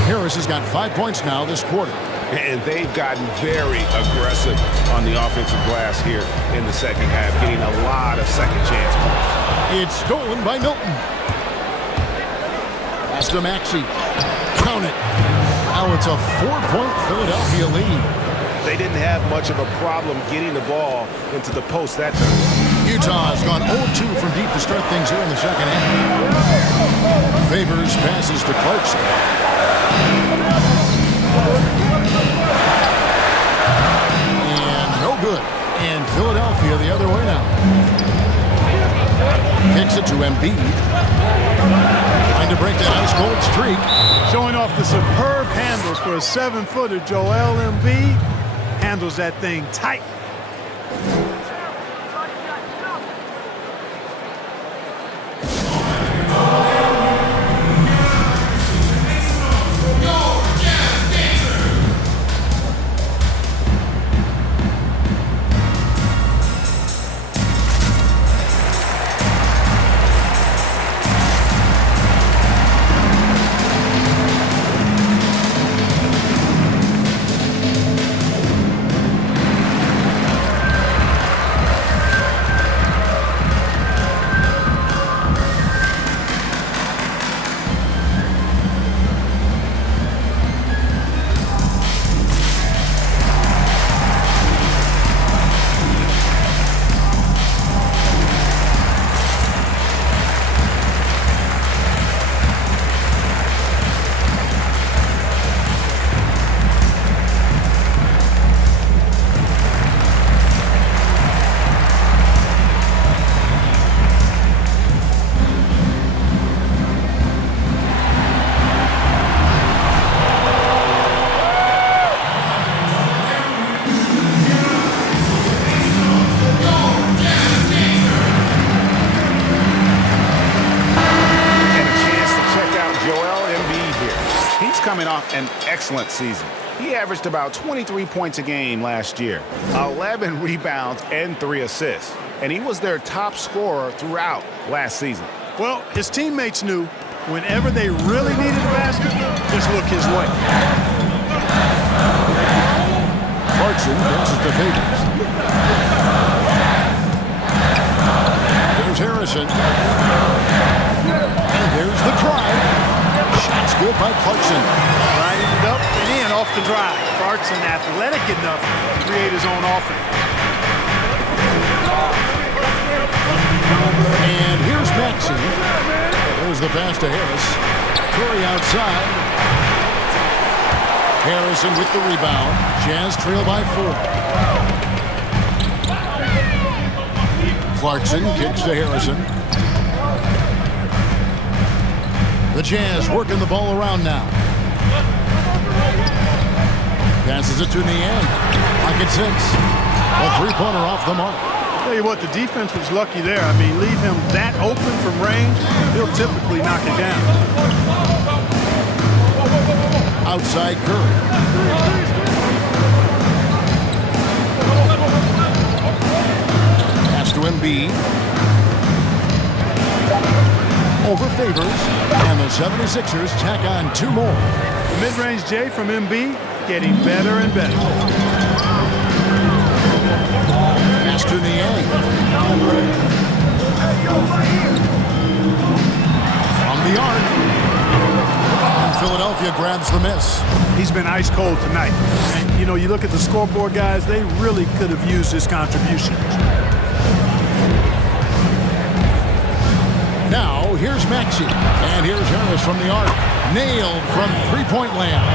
Harris has got 5 points now this quarter. And they've gotten very aggressive on the offensive glass here in the second half, getting a lot of second chance points. It's stolen by Milton. Pass to Maxey. Count it. Now it's a 4-point Philadelphia lead. They didn't have much of a problem getting the ball into the post that time. Utah has gone 0-2 from deep to start things here in the second half. Favors passes to Clarkson. And no good. And Philadelphia the other way now. Kicks it to Embiid. Trying to break that ice-cold streak. Showing off the superb handles for a 7-footer. Joel Embiid handles that thing tight. An excellent season. He averaged about 23 points a game last year, 11 rebounds and 3 assists, and he was their top scorer throughout last season. Well, his teammates knew whenever they really needed a basket, just look his way. Clarkson passes to Favors. There's Harrison. And there's the drive. Shot's good by Clarkson. Riding it up and in off the drive. Clarkson athletic enough to create his own offense. And here's Maxey. There's the pass to Harris. Curry outside. Harrison with the rebound. Jazz trail by 4. Clarkson kicks to Harrison. The Jazz working the ball around now. Passes it to Niang. Pocket 6. A three-pointer off the mark. Tell you what, the defense was lucky there. I mean, leave him that open from range, he'll typically knock it down. Outside Curry. Pass to Embiid. Over Favors, and the 76ers tack on 2 more. The mid-range J from Embiid getting better and better. Pass to Niang. From the arc. And Philadelphia grabs the miss. He's been ice cold tonight. And, you know, you look at the scoreboard, guys, they really could have used his contribution. Now, here's Maxey. And here's Harris from the arc. Nailed from three-point land.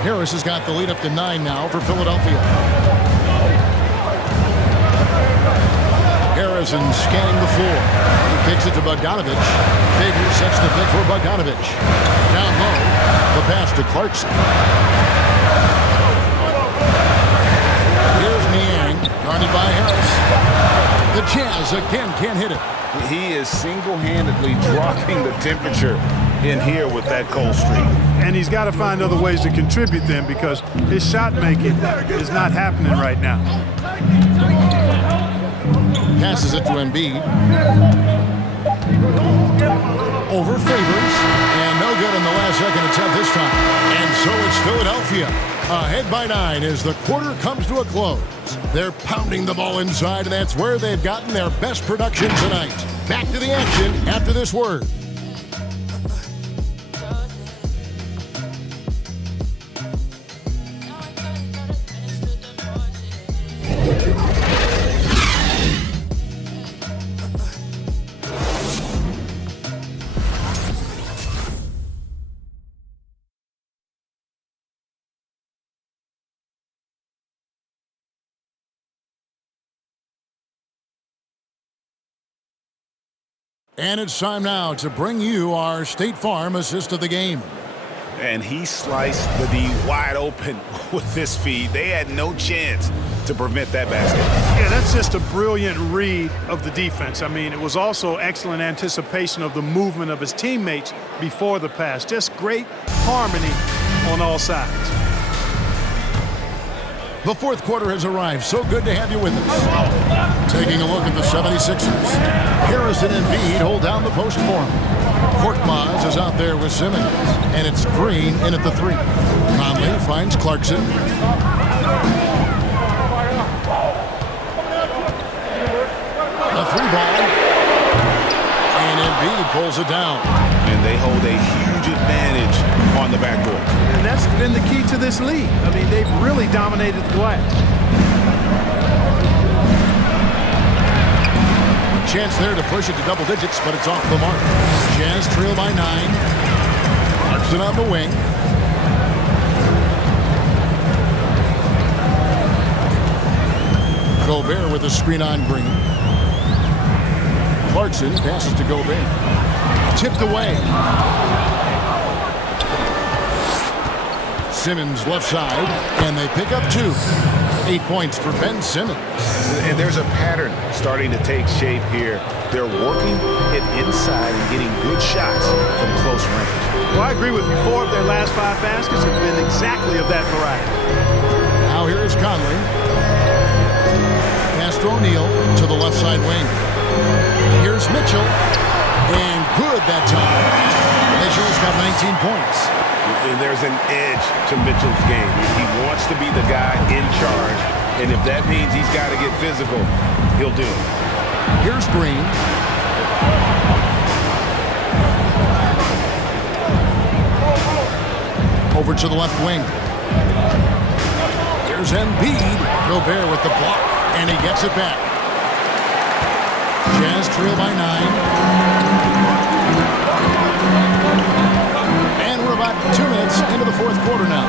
Harris has got the lead up to 9 now for Philadelphia. Harris Harrison scanning the floor. He kicks it to Bogdanovich. Figures sets the pick for Bogdanovich. Down low, the pass to Clarkson. Here's Niang, guarded by Harris. The Jazz again can't hit it. He is single-handedly dropping the temperature in here with that cold streak. And he's got to find other ways to contribute then, because his shot making is not happening right now. Passes it to Embiid. Over Favors. And no good in the last second attempt this time. And so it's Philadelphia. Ahead by 9 as the quarter comes to a close. They're pounding the ball inside, and that's where they've gotten their best production tonight. Back to the action after this word. And it's time now to bring you our State Farm assist of the game. And he sliced the D wide open with this feed. They had no chance to prevent that basket. Yeah, that's just a brilliant read of the defense. I mean, it was also excellent anticipation of the movement of his teammates before the pass. Just great harmony on all sides. The fourth quarter has arrived. So good to have you with us. Taking a look at the 76ers. Harrison and Embiid hold down the post for him. Korkmaz is out there with Simmons. And it's Green in at the 3. Conley finds Clarkson. A 3-ball. And Embiid pulls it down. And they hold a huge advantage on the backboard. And that's been the key to this league. I mean, they've really dominated the glass. A chance there to push it to double digits, but it's off the mark. Jazz trail by 9. Clarkson on the wing. Gobert with a screen on Green. Clarkson passes to Gobert. Tipped away. Simmons left side, and they pick up 2. 8 points for Ben Simmons. And there's a pattern starting to take shape here. They're working it inside and getting good shots from close range. Well, I agree with you. 4 of their last 5 baskets have been exactly of that variety. Now here is Conley. Pass to O'Neal to the left side wing. Here's Mitchell. And good that time. Mitchell's got 19 points. And there's an edge to Mitchell's game. He wants to be the guy in charge. And if that means he's got to get physical, he'll do it. Here's Green. Over to the left wing. Here's Embiid. Gobert with the block. And he gets it back. Jazz trail by 9. And we're about 2 minutes into the fourth quarter now.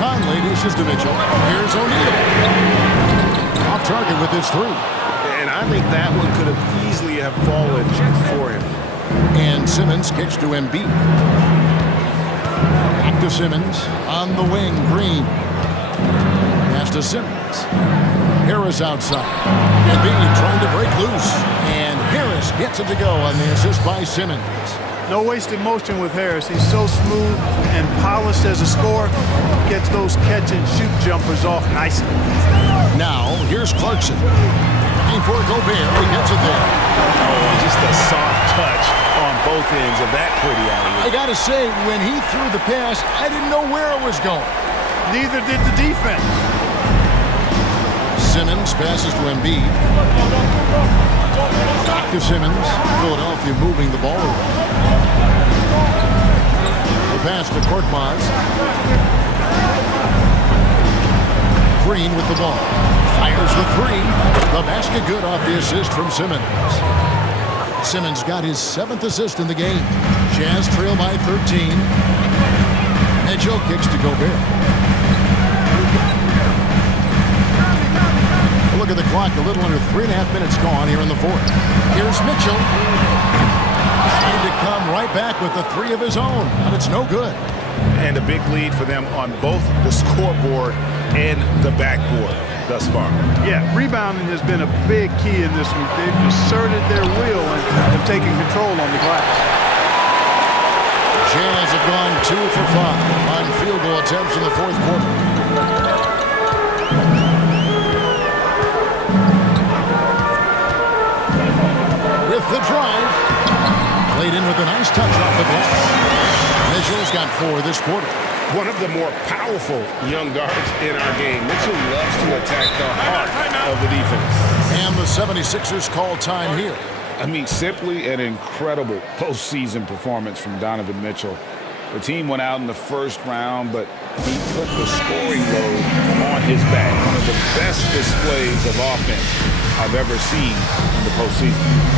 Conley dishes to Mitchell. Here's O'Neal. Off target with his 3. And I think that one could have easily have fallen for him. And Simmons kicks to Embiid. Back to Simmons. On the wing, Green. Pass to Simmons. Harris outside. Embiid trying to break loose. And Harris gets it to go on the assist by Simmons. No wasted motion with Harris. He's so smooth and polished as a scorer. Gets those catch-and-shoot jumpers off nicely. Now, here's Clarkson. Looking for Gobert. He gets it there. Oh, just a soft touch on both ends of that pretty alley. I got to say, when he threw the pass, I didn't know where it was going. Neither did the defense. Simmons passes to Embiid. Back to Simmons. Philadelphia moving the ball around. The pass to Korkmaz. Green with the ball. Fires the 3. The basket good off the assist from Simmons. Simmons got his 7th assist in the game. Jazz trail by 13. Mitchell kicks to Gobert. look at the clock. A little under 3.5 minutes gone here in the fourth. Here's Mitchell. Trying to come right back with the three of his own, but it's no good. And a big lead for them on both the scoreboard and the backboard thus far. Yeah, rebounding has been a big key in this one. They've asserted their will and have taken control on the glass. Jazz have gone 2 for 5 on field goal attempts in the fourth quarter. With the drive, played in with a nice touch off the glass. Mitchell's got 4 this quarter. One of the more powerful young guards in our game. Mitchell loves to attack the heart of the defense. And the 76ers call time here. I mean, simply an incredible postseason performance from Donovan Mitchell. The team went out in the first round, but he put the scoring load on his back. One of the best displays of offense I've ever seen in the postseason.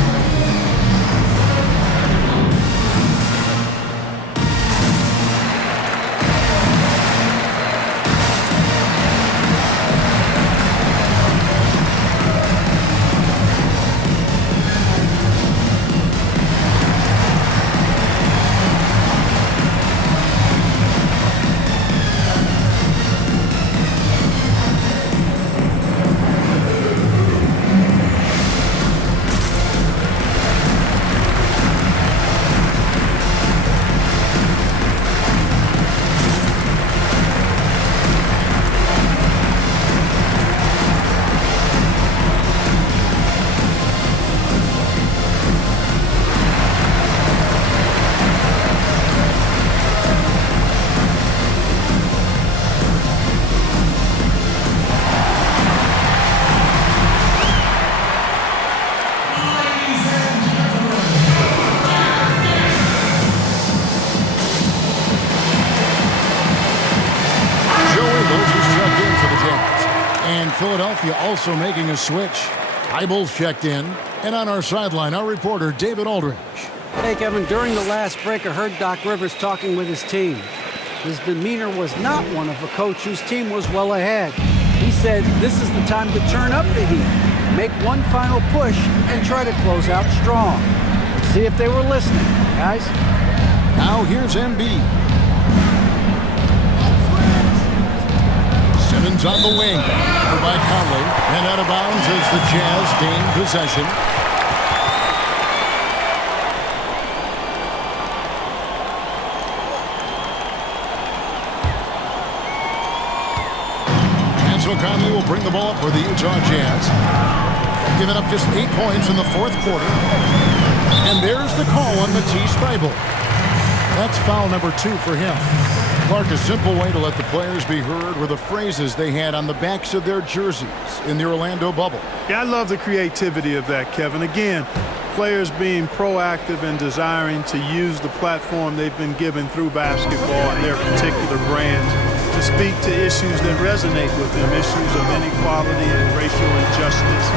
Philadelphia also making a switch. Eibels checked in. And on our sideline, our reporter, David Aldridge. Hey, Kevin, during the last break, I heard Doc Rivers talking with his team. His demeanor was not one of a coach whose team was well ahead. He said this is the time to turn up the heat, make one final push, and try to close out strong. See if they were listening, guys. Now here's Embiid. Simmons on the wing. Over by Conley. And out of bounds as the Jazz gain possession. And so Conley will bring the ball up for the Utah Jazz. Giving up just 8 points in the fourth quarter. And there's the call on Matisse Thybulle. That's foul number 2 for him. Clark, a simple way to let the players be heard were the phrases they had on the backs of their jerseys in the Orlando bubble. Yeah, I love the creativity of that, Kevin. Again, players being proactive and desiring to use the platform they've been given through basketball and their particular brands to speak to issues that resonate with them, issues of inequality and racial injustice,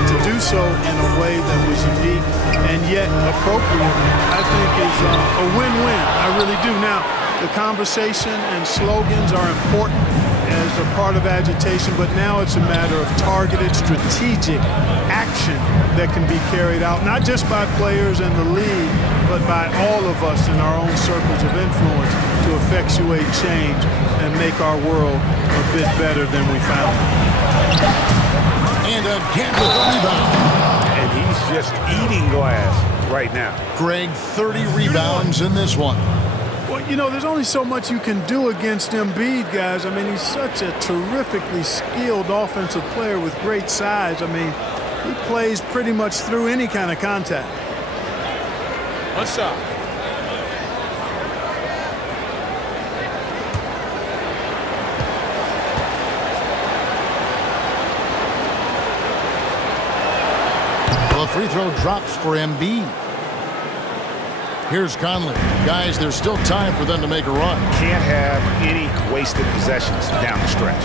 and to do so in a way that was unique and yet appropriate, I think is a win-win. I really do. Now, the conversation and slogans are important as a part of agitation, but now it's a matter of targeted, strategic action that can be carried out, not just by players in the league, but by all of us in our own circles of influence to effectuate change and make our world a bit better than we found it. And again with the rebound. And he's just eating glass right now. Greg, 30 rebounds in this one. Well, you know, there's only so much you can do against Embiid, guys. I mean, he's such a terrifically skilled offensive player with great size. I mean, he plays pretty much through any kind of contact. What's up? Well, the free throw drops for Embiid. Here's Conley. Guys, there's still time for them to make a run. Can't have any wasted possessions down the stretch.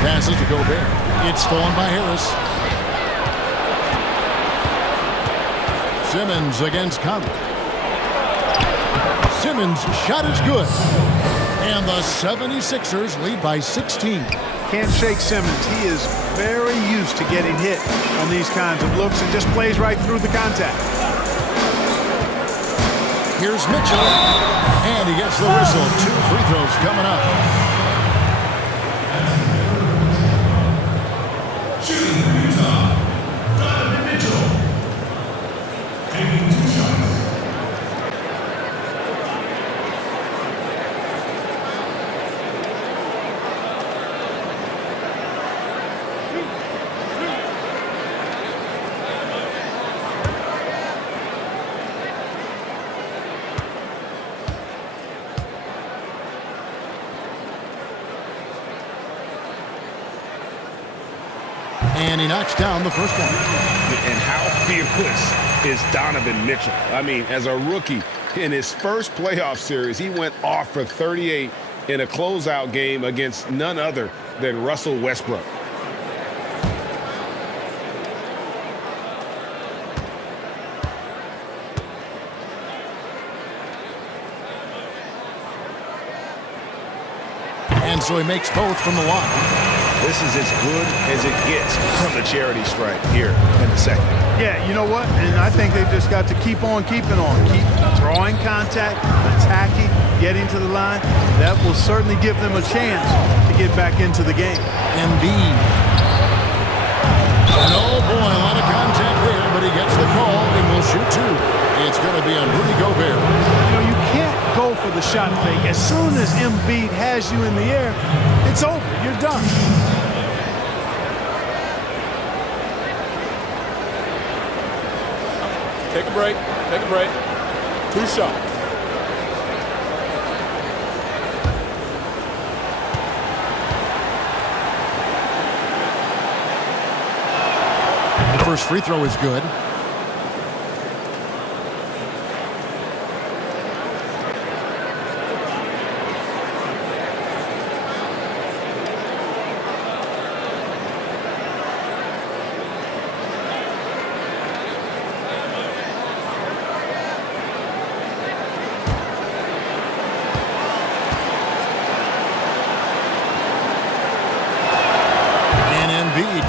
Passes to Gobert. It's stolen by Harris. Simmons against Conley. Simmons' shot is good. And the 76ers lead by 16. Can't shake Simmons. He is very used to getting hit on these kinds of looks and just plays right through the contact. Here's Mitchell, and he gets the whistle. 2 free throws coming up. Shooting for Utah, Donovan Mitchell. Taking 2 shots. And he knocks down the first one. And how fearless is Donovan Mitchell? I mean, as a rookie, in his first playoff series, he went off for 38 in a closeout game against none other than Russell Westbrook. And so he makes both from the line. This is as good as it gets from the charity stripe here in the second. Yeah, you know what? And I think they've just got to keep on keeping on. Keep drawing contact, attacking, getting to the line. That will certainly give them a chance to get back into the game. Embiid. And oh boy, a lot of contact there, but he gets the call and will shoot 2. It's going to be on Rudy Gobert. You know, you can't go for the shot fake. As soon as Embiid has you in the air, it's over. You're done. Take a break. Take a break. 2 shots. The first free throw is good.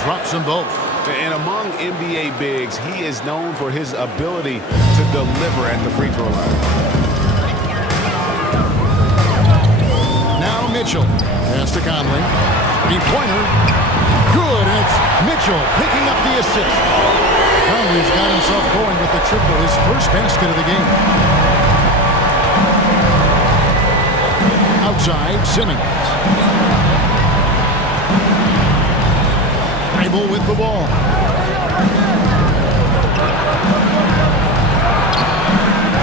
Drops them both. And among NBA bigs, he is known for his ability to deliver at the free throw line. Now Mitchell. Pass to Conley. 3-pointer. Good, and it's Mitchell picking up the assist. Conley's got himself going with the triple, his first basket of the game. Outside, Simmons. With the ball.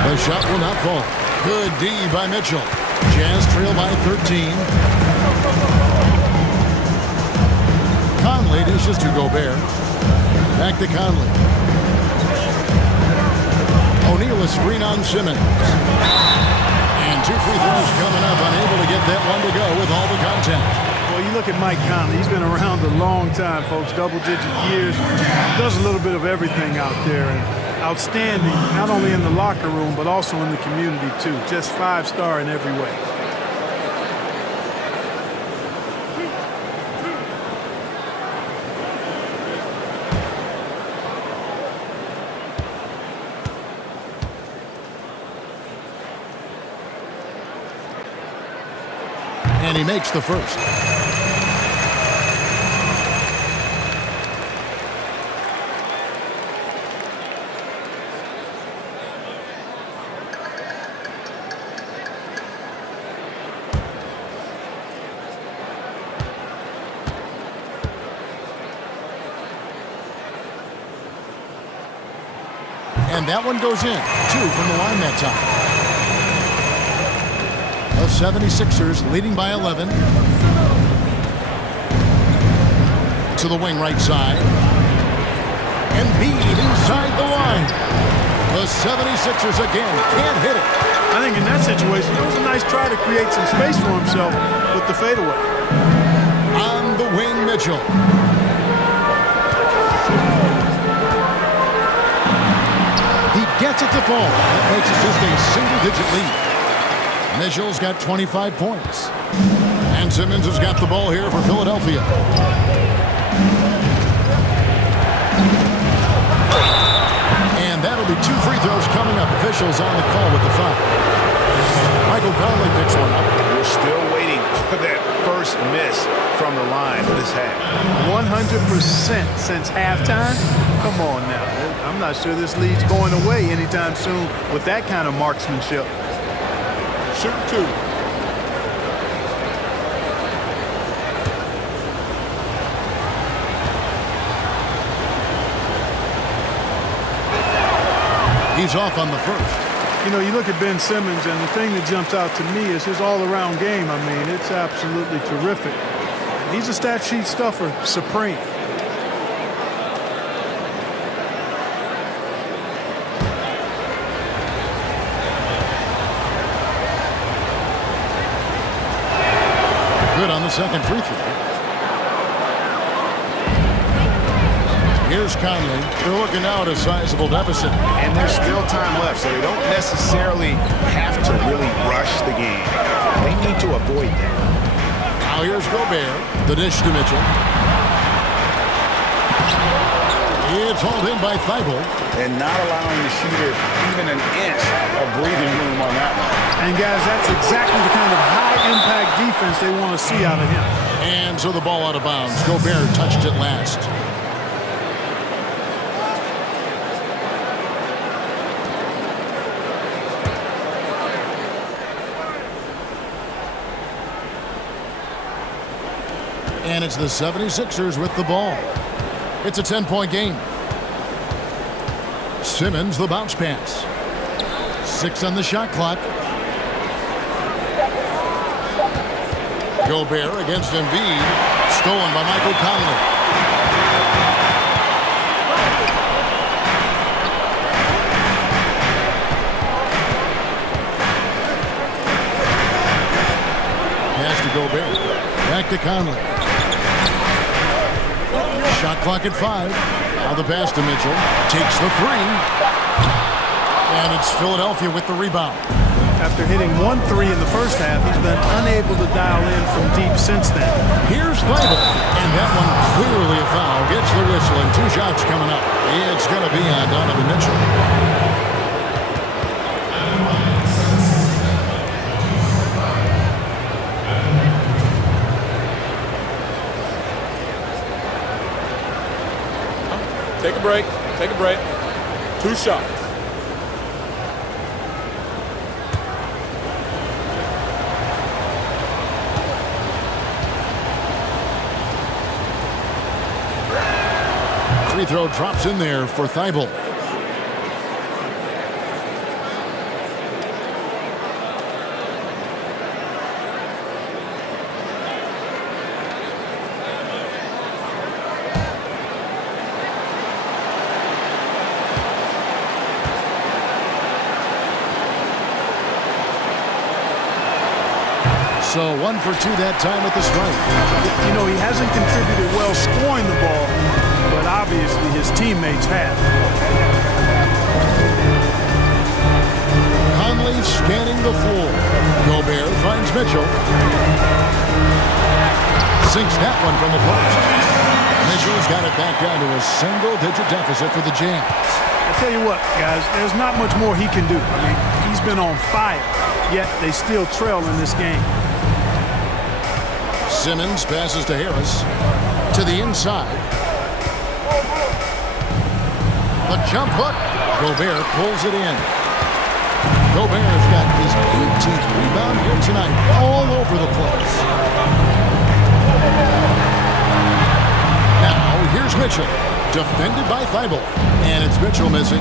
The shot will not fall. Good D by Mitchell. Jazz trail by 13. Conley dishes to Gobert. Back to Conley. O'Neal a screen on Simmons. And 2 free throws coming up. Unable to get that one to go with all the contact. Well, you look at Mike Conley. He's been around a long time, folks, double-digit years. Does a little bit of everything out there. And outstanding, not only in the locker room, but also in the community, too. Just 5-star in every way. And he makes the first. And that one goes in. 2 from the line that time. The 76ers leading by 11. To the wing right side. Embiid inside the line. The 76ers again can't hit it. I think in that situation, it was a nice try to create some space for himself with the fadeaway. On the wing, Mitchell. He gets it to fall. That makes it just a single-digit lead. Mitchell's got 25 points. And Simmons has got the ball here for Philadelphia. And that'll be 2 free throws coming up. Officials on the call with the foul. Michael Conley picks one up. We're still waiting for that first miss from the line for this half. 100% since halftime? Come on now. I'm not sure this lead's going away anytime soon with that kind of marksmanship. Shoot 2. He's off on the first. You know, you look at Ben Simmons, and the thing that jumps out to me is his all-around game. I mean, it's absolutely terrific. He's a stat sheet stuffer, supreme. Good on the second free throw. Here's Conley. They're looking now at a sizable deficit. And there's still time left, so they don't necessarily have to really rush the game. They need to avoid that. Now here's Gobert. The dish to Mitchell. It's hauled in by Thibault. And not allowing the shooter even an inch of breathing room on that one. And, guys, that's exactly the kind of high-impact defense they want to see out of him. And so the ball out of bounds. Gobert touched it last. And it's the 76ers with the ball. It's a 10-point game. Simmons, the bounce pass. 6 on the shot clock. Gobert against Embiid. Stolen by Michael Conley. Pass to Gobert. Back to Conley. Shot clock at 5. Now the pass to Mitchell. Takes the 3. And it's Philadelphia with the rebound. After hitting 1 3 in the first half, he's been unable to dial in from deep since then. Here's Thibault. And that one clearly a foul. Gets the whistle and 2 shots coming up. It's going to be on Donovan Mitchell. Take a break. Take a break. 2 shots. Free throw drops in there for Thibault. So 1 for 2 that time at the stripe. You know, he hasn't contributed well scoring the ball, but obviously his teammates have. Conley scanning the floor. Gobert finds Mitchell. Sinks that one from the post. Mitchell's got it back down to a single-digit deficit for the Jazz. I tell you what, guys, there's not much more he can do. I mean, he's been on fire, yet they still trail in this game. Simmons passes to Harris. To the inside. The jump hook. Gobert pulls it in. Gobert's got his 18th rebound here tonight. All over the place. Now, here's Mitchell. Defended by Thibault. And it's Mitchell missing.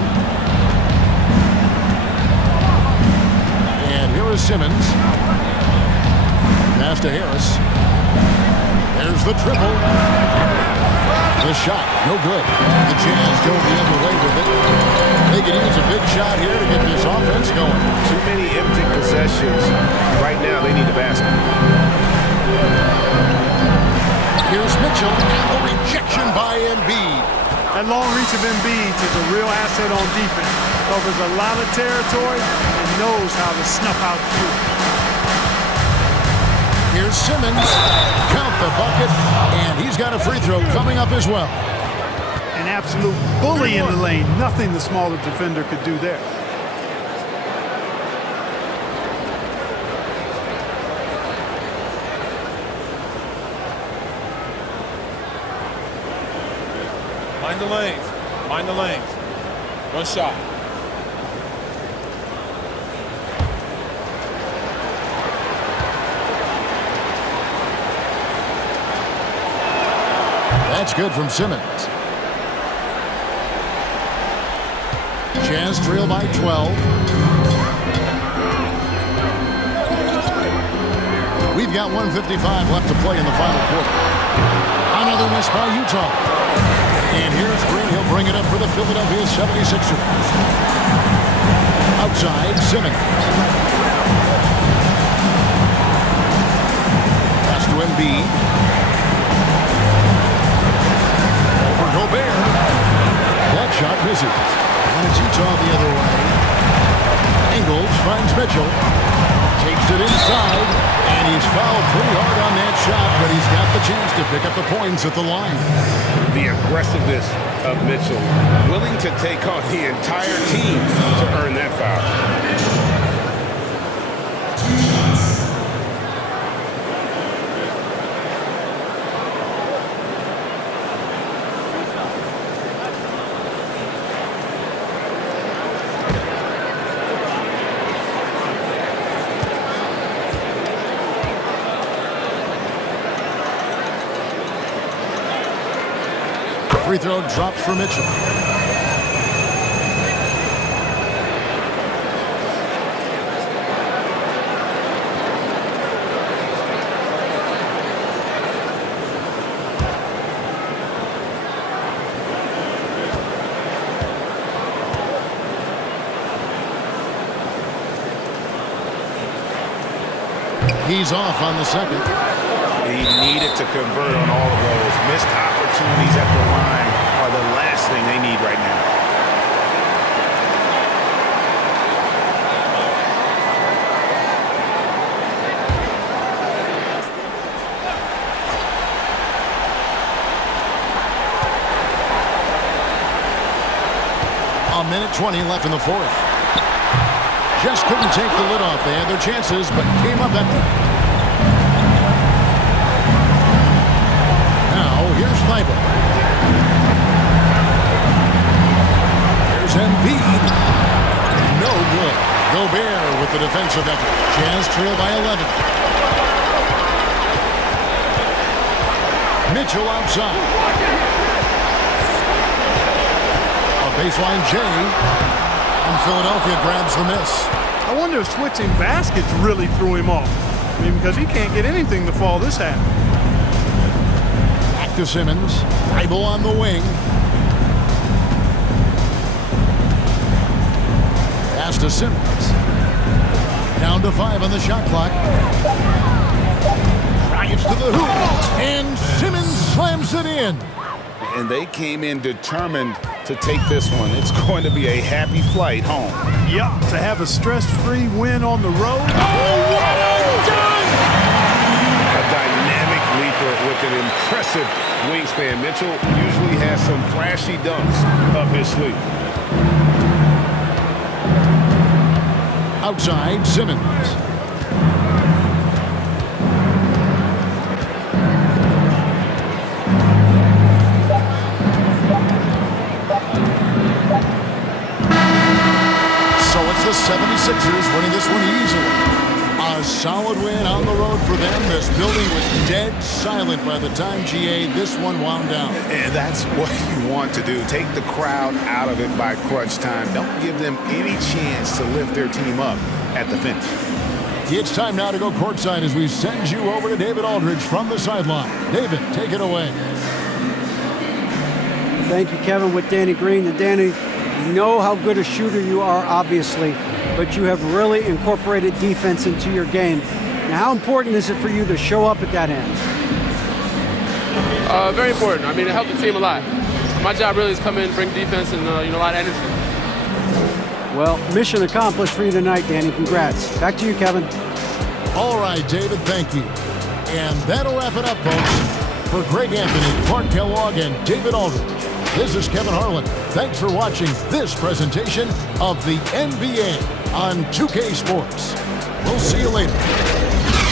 And here is Simmons. Pass to Harris. There's the triple. The shot, no good. The Jazz go the other way with it. They can use a big shot here to get this offense going. Too many empty possessions. Right now, they need the basket. Here's Mitchell, and the rejection by Embiid. That long reach of Embiid is a real asset on defense. Covers a lot of territory and knows how to snuff out shooters. Here's Simmons. Count the bucket, and he's got a free throw coming up as well. An absolute bully in the lane. Nothing the smaller defender could do there. Mind the lanes. Mind the lanes. One shot. That's good from Simmons. Jazz trail by 12. We've got 1:55 left to play in the final quarter. Another miss by Utah. And here's Green. He'll bring it up for the Philadelphia 76ers. Outside, Simmons. Pass to Embiid. Over Gobert. That shot misses. And it's Utah the other way. Ingles finds Mitchell. Takes it inside. And he's fouled pretty hard on that shot, but he's got the chance to pick up the points at the line. The aggressiveness of Mitchell, willing to take on the entire team to earn that foul. Free throw drops for Mitchell. He's off on the second. He needed to convert on all of those. Missed opportunities at the line are the last thing they need right now. A minute 20 left in the fourth. Just couldn't take the lid off. They had their chances, but came up empty. Now, here's Thibault. Here's Embiid. No good. Gobert with the defensive effort. Jazz trail by 11. Mitchell outside. A baseline J. And Philadelphia grabs the miss. I wonder if switching baskets really threw him off. I mean, because he can't get anything to fall this half. Back to Simmons. Thibault on the wing. Pass to Simmons. Down to 5 on the shot clock. Drives to the hoop. And Simmons slams it in. And they came in determined to take this one. It's going to be a happy flight home. Yep, to have a stress-free win on the road. Oh, what a dunk! A dynamic leaper with an impressive wingspan. Mitchell usually has some flashy dunks up his sleeve. Outside, Simmons. The 76ers winning this one easily. A solid win on the road for them. This building was dead silent by the time, GA, this one wound down. And that's what you want to do. Take the crowd out of it by crunch time. Don't give them any chance to lift their team up at the finish. It's time now to go courtside as we send you over to David Aldridge from the sideline. David, take it away. Thank you, Kevin, with Danny Green. And Danny, you know how good a shooter you are, obviously, but you have really incorporated defense into your game. Now, how important is it for you to show up at that end? Very important. I mean, it helped the team a lot. My job really is come in, bring defense, and a lot of energy. Well, mission accomplished for you tonight, Danny. Congrats. Back to you, Kevin. All right, David, thank you. And that'll wrap it up, folks. For Greg Anthony, Clark Kellogg, and David Aldridge, this is Kevin Harlan. Thanks for watching this presentation of the NBA on 2K Sports. We'll see you later.